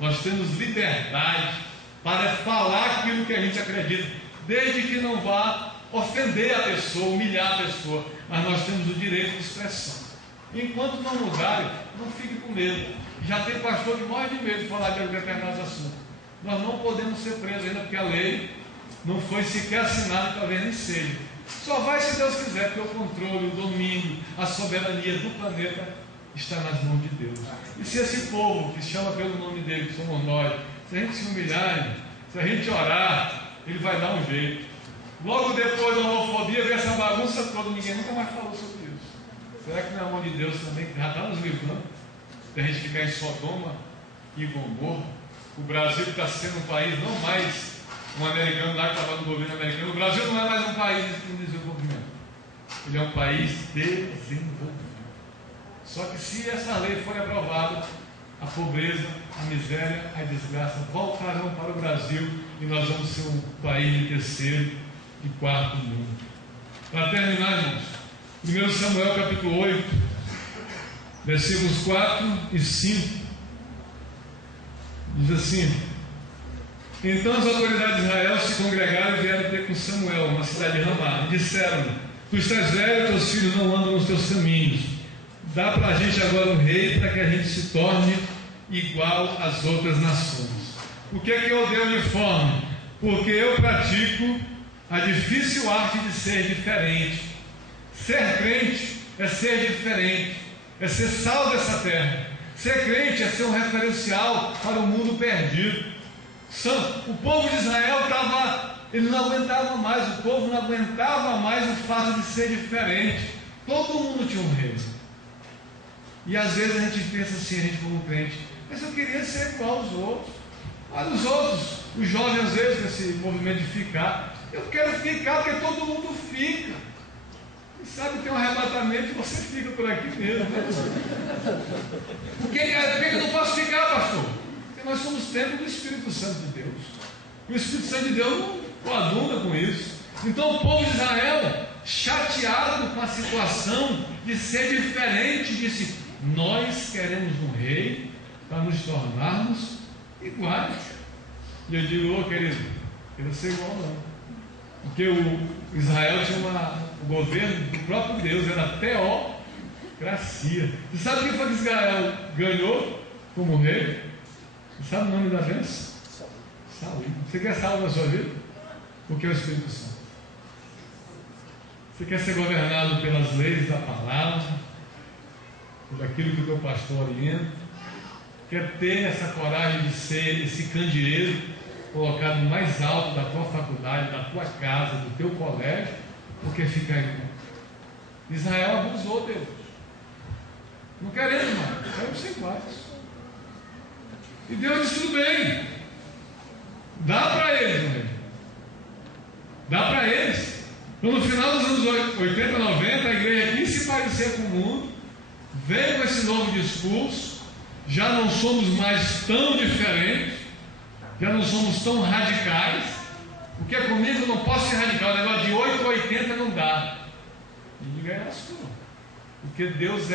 Nós temos liberdade para falar aquilo que a gente acredita, desde que não vá ofender a pessoa, humilhar a pessoa, mas nós temos o direito de expressão. Enquanto não mudarem, não fique com medo. Já tem pastor que morre de medo de falar de determinados assuntos. Nós não podemos ser presos ainda, porque a lei não foi sequer assinada, talvez nem seja. Só vai se Deus quiser, porque o controle, o domínio, a soberania do planeta está nas mãos de Deus. E se esse povo que chama pelo nome dele, que somos nós, se a gente se humilhar, se a gente orar, ele vai dar um jeito. Logo depois da homofobia, vê essa bagunça toda, ninguém nunca mais falou sobre isso. Será que não é a mão de Deus também que já está nos livrando? Da gente ficar em Sodoma e Gomorra? O Brasil está sendo um país não mais um americano lá que estava no governo americano. O Brasil não é mais um país em desenvolvimento. Ele é um país desenvolvido. Só que se essa lei for aprovada, a pobreza, a miséria, a desgraça voltarão para o Brasil e nós vamos ser um país de terceiro e quarto mundo. Para terminar, irmãos, 1 Samuel capítulo 8, versículos 4 e 5, diz assim: então as autoridades de Israel se congregaram e vieram ter com Samuel na cidade de Ramá, e disseram: tu estás velho, teus filhos não andam nos teus caminhos, dá para a gente agora um rei, para que a gente se torne igual às outras nações. O que é que eu odeio uniforme? Porque eu pratico a difícil arte de ser diferente. Ser crente é ser diferente, é ser sal dessa terra. Ser crente é ser um referencial para o mundo perdido. O povo de Israel ele não aguentava mais, o povo não aguentava mais o fato de ser diferente. Todo mundo tinha um rei. E às vezes a gente pensa assim, a gente como crente, mas eu queria ser igual aos outros. Olha os outros, os jovens às vezes, nesse movimento de ficar. Eu quero ficar porque todo mundo fica. E sabe, tem um arrebatamento e você fica por aqui mesmo. Né? Por que eu não posso ficar, pastor? Porque nós somos templo do Espírito Santo de Deus. E o Espírito Santo de Deus não coaduna com isso. Então o povo de Israel, chateado com a situação de ser diferente, disse: nós queremos um rei para nos tornarmos iguais. E eu digo: ô querido, eu não ser igual não. Porque o Israel tinha o governo do próprio Deus, era teocracia. Você sabe quem foi que Israel ganhou como rei? Você sabe o nome da bênção? Saúl. Você quer saúde na sua vida? Porque é o Espírito Santo. Você quer ser governado pelas leis da palavra, por aquilo que o teu pastor orienta? Quer ter essa coragem de ser esse candeeiro colocado mais alto da tua faculdade, da tua casa, do teu colégio, porque fica aí? Israel abusou, Deus. Não queremos mais, queremos ser iguais. E Deus disse: tudo bem, dá para eles, né? Dá para eles. Então, no final dos anos 80, 90, a igreja quis se parecer com o mundo, veio com esse novo discurso. Já não somos mais tão diferentes, já não somos tão radicais. Porque comigo eu não posso ser radical, o negócio de 8 a 80 não dá. E diga: é a sua. Porque Deus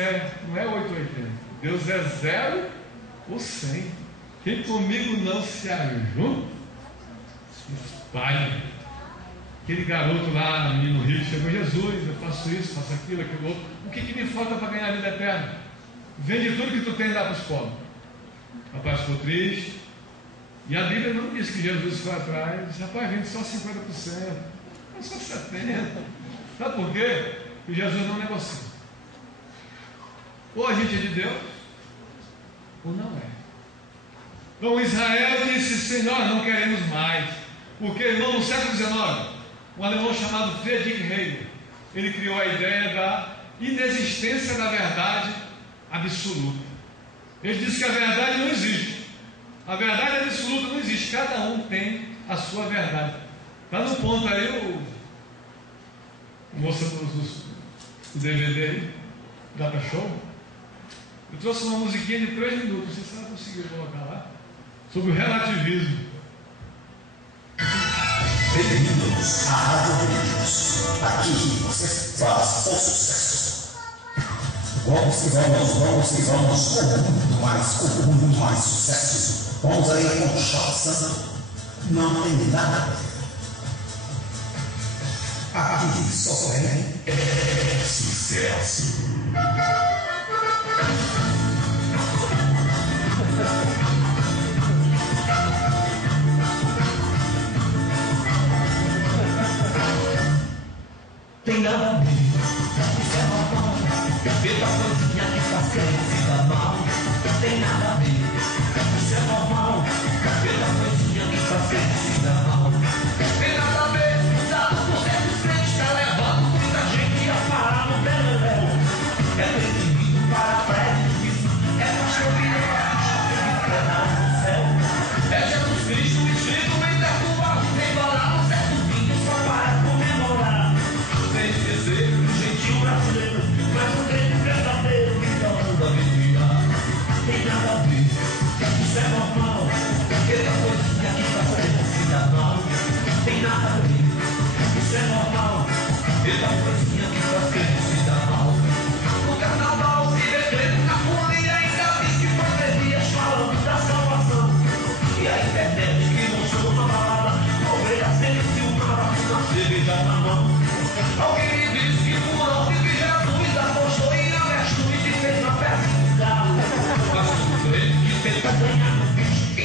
não é 8 a 80, Deus é 0 ou 100. Quem comigo não se ajunta, se espalha. Aquele garoto lá no Rio chegou: Jesus, eu faço isso, faço aquilo, aquilo outro. O que me falta para ganhar a vida eterna? Vende tudo que tu tem e dá para os pobres. O rapaz ficou triste. E a Bíblia não diz que Jesus foi atrás. Disse: rapaz, vende só 50%, só 70%. Sabe por quê? Porque Jesus não negocia. Ou a gente é de Deus, ou não é. Então Israel disse: Senhor, não queremos mais. Porque, irmão, no século XIX, um alemão chamado Friedrich Hegel, ele criou a ideia da inexistência da verdade absoluta. Ele disse que a verdade não existe. A verdade absoluta não existe. Cada um tem a sua verdade. Está no ponto aí o moça do DVD aí, Data Show. Eu trouxe uma musiquinha de 3 minutos. Você sabe conseguir colocar lá? Sobre o relativismo. Bem-vindos à Rádio Bem-vindos. Aqui você faz o sucesso. Vamos que vamos, com muito mais sucesso. Vamos aí com o Chapa, não tem nada a ver. Aqui só é sucesso. Tem nada a ver, isso é normal. Beba a coisinha que faz crescer.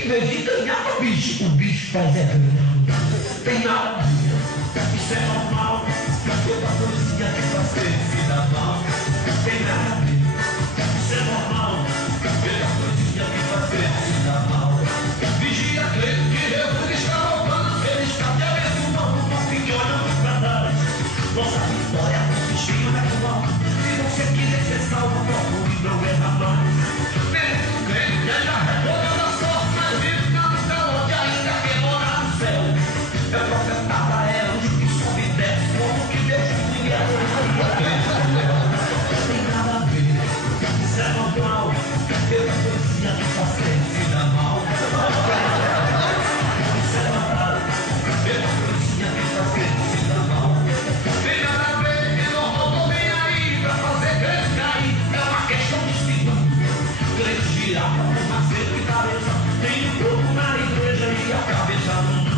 em vez de ganhar o bicho faz é ganhar. Tem nada a ver, isso é normal. Toda coisinha que você se dá mal. Tem nada a ver, isso é normal. Toda coisinha que você se dá mal. Vigia, creio que Jesus está voltando. Ele está te abençoando, não fique olhando pra trás. Nossa vitória é um bichinho natural. Se você quiser ser salvo, procure não erra mais. Mesmo crente, já retorna da sorte, mas vive na missão onde ainda quer morar no céu. É o profeta Abraão, que sobe e desce, como que Deus queria. Tem nada a ver, isso é normal. Pela poesia que você se dá mal. Isso é normal. Pela poesia que você se dá mal. Tem nada a ver, é normal, tô bem aí pra fazer crente cair. É uma questão de segundo. Crente girar pra formar cerco e cabeça. Tem um corpo na igreja e a cabeça no mundo.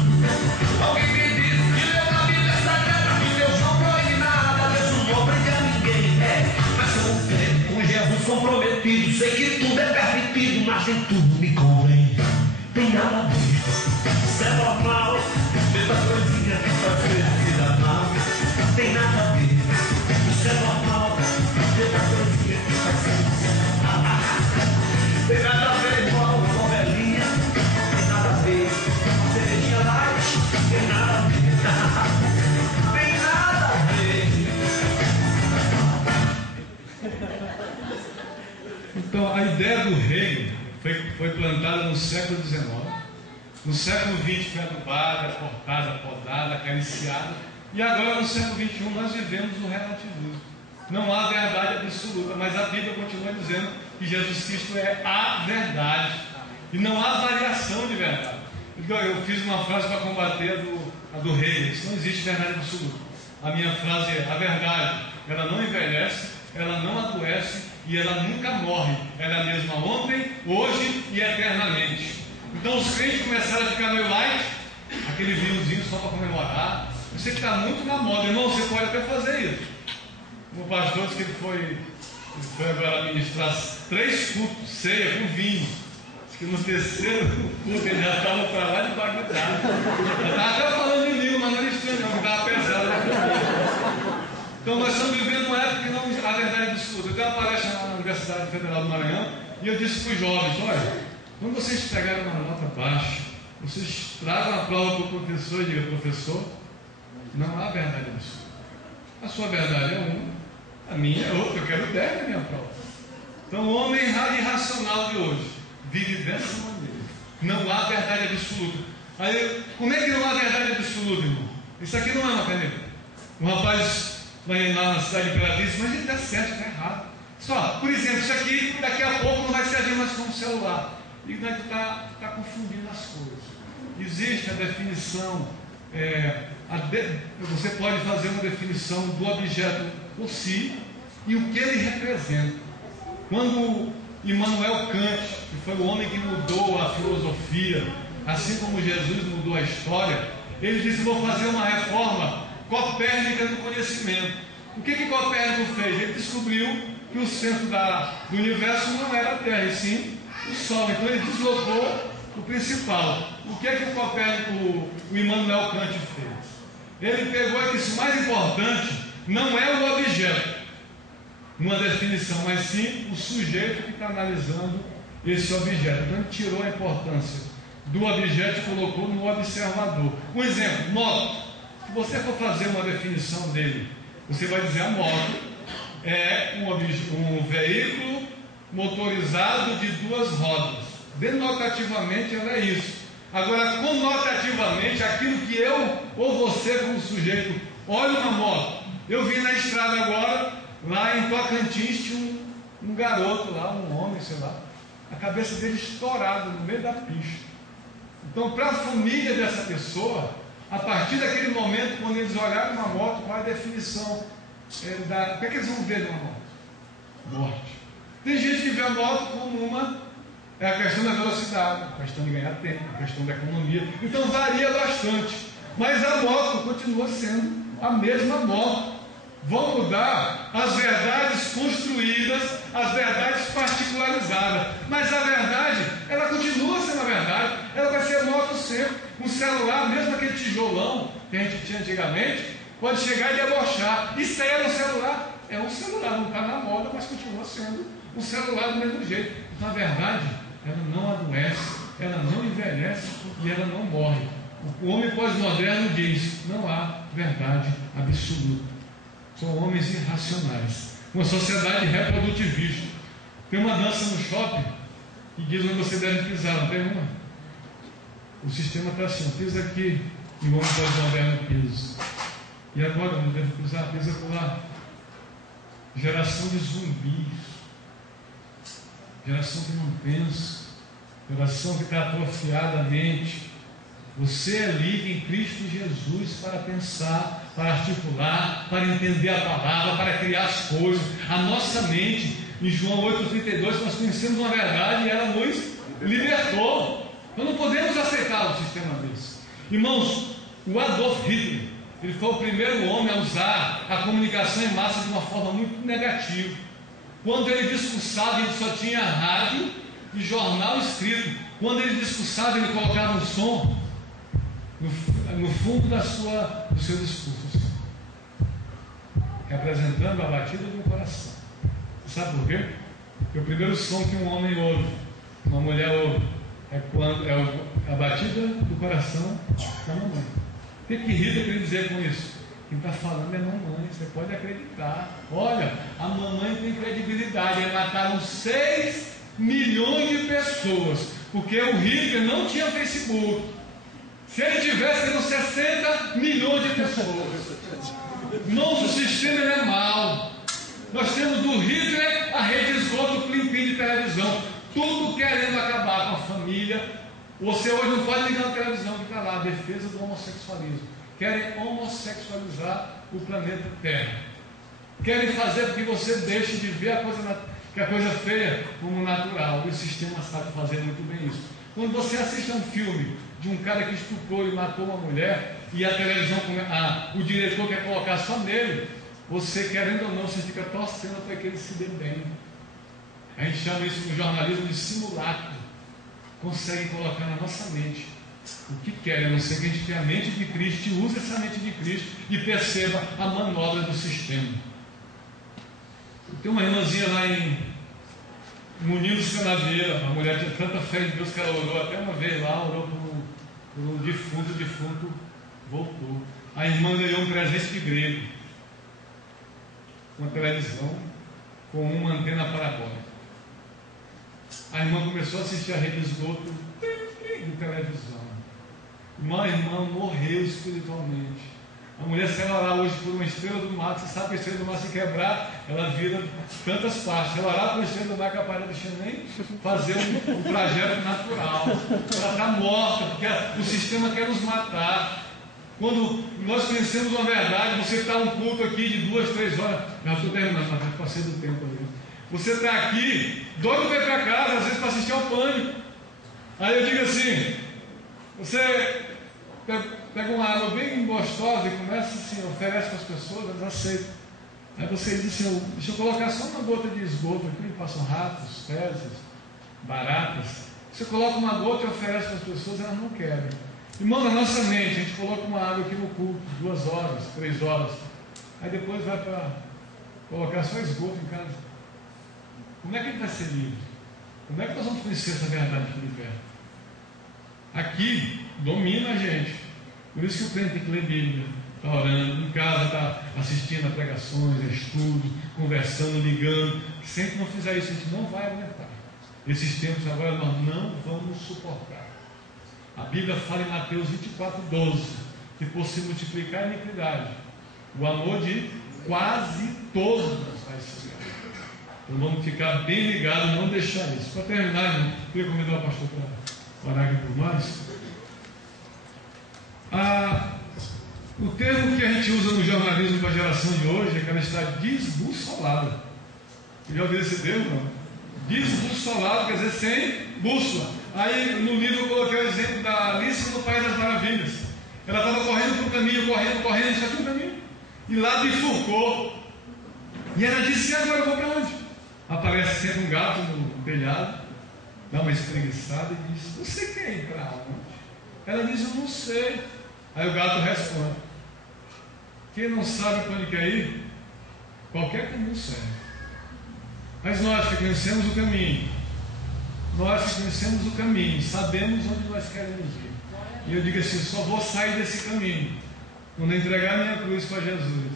Alguém me diz que leu na Bíblia Sagrada que Deus não proíbe nada, Deus não obriga ninguém. Mas sou um crente com Jesus comprometido. Sei que tudo é permitido, mas nem tudo me convém. Tem nada a ver, isso é normal. Pela coisinha que você se dá mal. Tem nada a ver, isso é normal. Pela coisinha que você se dá mal. Tem nada a ver, irmão, novelinha. Tem nada a ver, cervejinha light. Tem nada a ver, tem nada a ver. Então, a ideia do reino foi plantada no século XIX. No século XX foi adubada, cortada, podada, acariciada. E agora, no século XXI, nós vivemos o relativismo. Não há verdade absoluta, mas a Bíblia continua dizendo que Jesus Cristo é a verdade. E não há variação de verdade. Então, eu fiz uma frase para combater a do reino. Isso não existe verdade absoluta. A minha frase é: a verdade, ela não envelhece, ela não adoece e ela nunca morre. Ela é a mesma ontem, hoje e eternamente. Então os crentes começaram a ficar meio light, aquele vinhozinho só para comemorar. Eu sei que está muito na moda, irmão, você pode até fazer isso. O pastor disse que ele foi agora ministrar 3 cultos, ceia com vinho. Diz que no terceiro culto ele já estava para lá de Bagdá. Eu estava até falando de língua, mas não era estranho não, porque estava pesado. Então nós estamos vivendo uma época que não há verdade absoluta. Eu dei uma palestra na Universidade Federal do Maranhão e eu disse para os jovens: olha, quando vocês pegarem uma nota baixa, vocês tragam a prova para o professor e digam: professor, não há verdade absoluta. A sua verdade é uma, a minha é outra, eu quero 10 na minha prova. Então o homem irracional de hoje vive dessa maneira. Não há verdade absoluta. Aí, como é que não há verdade absoluta, irmão? Isso aqui não é uma caneta. Um rapaz vai lá na cidade de Imperatriz, mas ele está certo, está errado. Só, por exemplo, isso aqui daqui a pouco não vai servir mais como celular. E nós está confundindo as coisas. Existe a definição, você pode fazer uma definição do objeto por si e o que ele representa. Quando Immanuel Kant, que foi o homem que mudou a filosofia, assim como Jesus mudou a história, ele disse: vou fazer uma reforma copérnica do conhecimento. O que Copérnico fez? Ele descobriu que o centro do universo não era a Terra, e sim o Sol. Então ele deslocou o principal. O que o Copérnico, o Immanuel Kant fez? Ele pegou e disse: o mais importante não é o objeto, numa definição, mas sim o sujeito que está analisando esse objeto. Então ele tirou a importância do objeto e colocou no observador. Um exemplo: moto. Se você for fazer uma definição dele, você vai dizer: a moto é um veículo motorizado de 2 rodas. Denotativamente ela é isso. Agora, conotativamente, aquilo que eu ou você como sujeito olha uma moto. Eu vi na estrada agora, lá em Tocantins, tinha um garoto lá, um homem, sei lá, a cabeça dele estourada no meio da pista. Então, para a família dessa pessoa, a partir daquele momento, quando eles olharem uma moto, qual é a definição? O que é que eles vão ver numa moto? Morte. Tem gente que vê a moto como é a questão da velocidade, a questão de ganhar tempo, a questão da economia. Então varia bastante. Mas a moto continua sendo a mesma moto. Vão mudar as verdades construídas, as verdades particularizadas. Mas a verdade, ela continua sendo a verdade. celular, mesmo aquele tijolão que a gente tinha antigamente, pode chegar e debochar. Isso aí era um celular. É um celular, não está na moda, mas continua sendo um celular do mesmo jeito. Na verdade, ela não adoece, ela não envelhece e ela não morre. O homem pós-moderno diz: não há verdade absoluta. São homens irracionais. Uma sociedade reprodutivista. Tem uma dança no shopping que diz onde você deve pisar, não tem uma? O sistema está assim: pisa aqui, e o homem pós-moderno pisa. E agora onde deve pisar? Pisa por lá. Geração de zumbis. Geração que não pensa. Geração que está atrofiada a mente. Você é livre em Cristo Jesus para pensar, para articular, para entender a palavra, para criar as coisas. A nossa mente, em João 8,32, nós conhecemos uma verdade e ela nos libertou. Nós não podemos aceitar um sistema desse. Irmãos, o Adolf Hitler, ele foi o primeiro homem a usar a comunicação em massa de uma forma muito negativa. Quando ele discursava, ele só tinha rádio e jornal escrito. Quando ele discursava, ele colocava um som no fundo do seu discurso, representando a batida do coração. Você sabe por quê? Porque o primeiro som que um homem ouve, uma mulher ouve, é a batida do coração da mamãe. O que Hitler quer dizer com isso? Quem está falando é mamãe, você pode acreditar. Olha, a mamãe tem credibilidade. Eles mataram 6 milhões de pessoas, porque o Hitler não tinha Facebook. Se ele tivesse, teriam 60 milhões de pessoas. Nosso sistema é mau. Nós temos do Hitler a rede de esgoto, o plim-plim de televisão, tudo querendo acabar com a família. Você hoje não pode ligar na televisão que está lá, a defesa do homossexualismo. Querem homossexualizar o planeta Terra. Querem fazer com que você deixe de ver a coisa feia como natural. O sistema sabe fazer muito bem isso. Quando você assiste a um filme de um cara que estuprou e matou uma mulher, e a televisão, o diretor quer colocar só nele, você, querendo ou não, você fica torcendo para que ele se dê bem. A gente chama isso no jornalismo de simulacro. Conseguem colocar na nossa mente o que querem, a não ser que a gente tenha a mente de Cristo e use essa mente de Cristo e perceba a manobra do sistema. Tem uma irmãzinha lá em Muniz Canavieira, a mulher tinha tanta fé em Deus que ela orou até uma vez lá, orou por um defunto, o defunto voltou. A irmã ganhou um presente de grego, uma televisão com uma antena parabólica. A irmã começou a assistir a rede de esgoto de televisão. Uma irmã morreu espiritualmente. A mulher, se ela orar hoje por uma estrela do mar, você sabe que a estrela do mar se quebrar, ela vira tantas partes. Se ela orar por uma estrela do mar, capaz de deixar nem fazer um trajeto natural. Ela está morta, porque o sistema quer nos matar. Quando nós conhecemos uma verdade, você está um culto aqui de 2, 3 horas. Já estou terminando, mas passei do tempo ali. Você está aqui, doido para ir para casa, às vezes para assistir ao Pânico. Aí eu digo assim, você pega uma água bem gostosa e começa assim, oferece para as pessoas, elas aceitam. Aí você diz assim, deixa eu colocar só uma gota de esgoto aqui, passam ratos, fezes, baratas. Você coloca uma gota e oferece para as pessoas, elas não querem. Irmão, na nossa mente, a gente coloca uma água aqui no culto, 2 horas, 3 horas. Aí depois vai para colocar só esgoto em casa. Como é que ele vai ser livre? Como é que nós vamos conhecer essa verdade que liberta? Aqui domina a gente. Por isso que o crente tem que ler Bíblia, está orando, em casa está assistindo a pregações, a estudos, conversando, ligando. Se a gente não fizer isso, a gente não vai aguentar. Esses tempos agora nós não vamos suportar. A Bíblia fala em Mateus 24:12 que por se multiplicar a iniquidade, o amor de quase todos vai se esfriar. Então vamos ficar bem ligados e não deixar isso. Para terminar, irmão, eu queria convidar o pastor para orar aqui por nós. O termo que a gente usa no jornalismo para a geração de hoje é que ela está desbussolada. Já ouviu esse termo? Não? Desbussolado quer dizer sem bússola. Aí no livro eu coloquei o exemplo da Alice no País das Maravilhas. Ela estava correndo para o caminho, correndo, só tinha um caminho. E lá bifurcou. E ela disse: e agora eu vou para onde? Aparece sempre um gato no telhado, dá uma espreguiçada e diz: você quer ir para onde? Ela diz, eu não sei. Aí o gato responde, quem não sabe para onde quer ir, qualquer caminho serve. Mas nós que conhecemos o caminho, sabemos onde nós queremos ir. E eu digo assim, só vou sair desse caminho quando eu entregar minha cruz para Jesus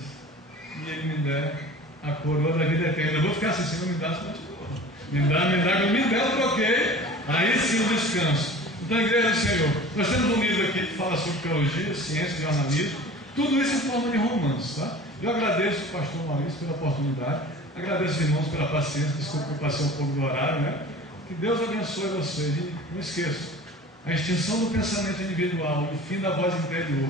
e Ele me der a coroa da vida eterna. Eu vou ficar assim, Senhor, me dá essa coroa. Me dá, eu troquei. Aí sim eu descanso. Então, igreja do Senhor, nós temos um livro aqui que fala sobre teologia, ciência, jornalismo, tudo isso em forma de romances, tá? Eu agradeço o pastor Maurício pela oportunidade, agradeço os irmãos pela paciência, desculpa que eu passei um pouco do horário, né? Que Deus abençoe vocês e não esqueçam, a extinção do pensamento individual, o fim da voz interior.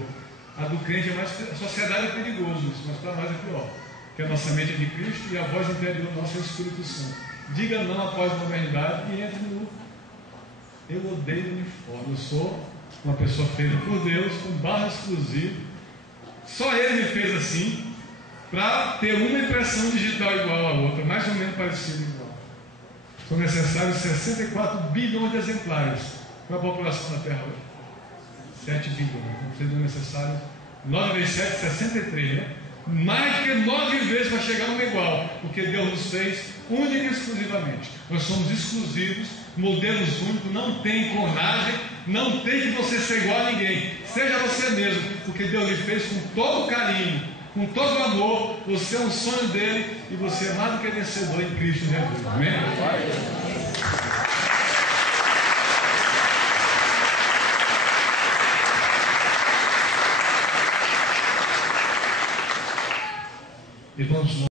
A do crente é mais. A sociedade é perigoso isso, mas para nós é pior. Porque a nossa mente é de Cristo e a voz interior nossa é o Espírito Santo. Diga não à pós-modernidade e entre no. Eu odeio o uniforme. Eu sou uma pessoa feita por Deus, com barra exclusiva. Só Ele me fez assim, para ter uma impressão digital igual à outra, mais ou menos parecida igual. São necessários 64 bilhões de exemplares. Qual é a população da Terra hoje? 7 bilhões. Não seria necessário 9 vezes 7, 63, né? Mais do que 9 vezes para chegar uma igual, porque Deus nos fez única e exclusivamente. Nós somos exclusivos, modelos únicos, não tem clonagem, não tem que você ser igual a ninguém. Seja você mesmo, porque Deus lhe fez com todo carinho, com todo amor. Você é um sonho dele e você é mais do que vencedor em Cristo Jesus. Amém? Irmãos,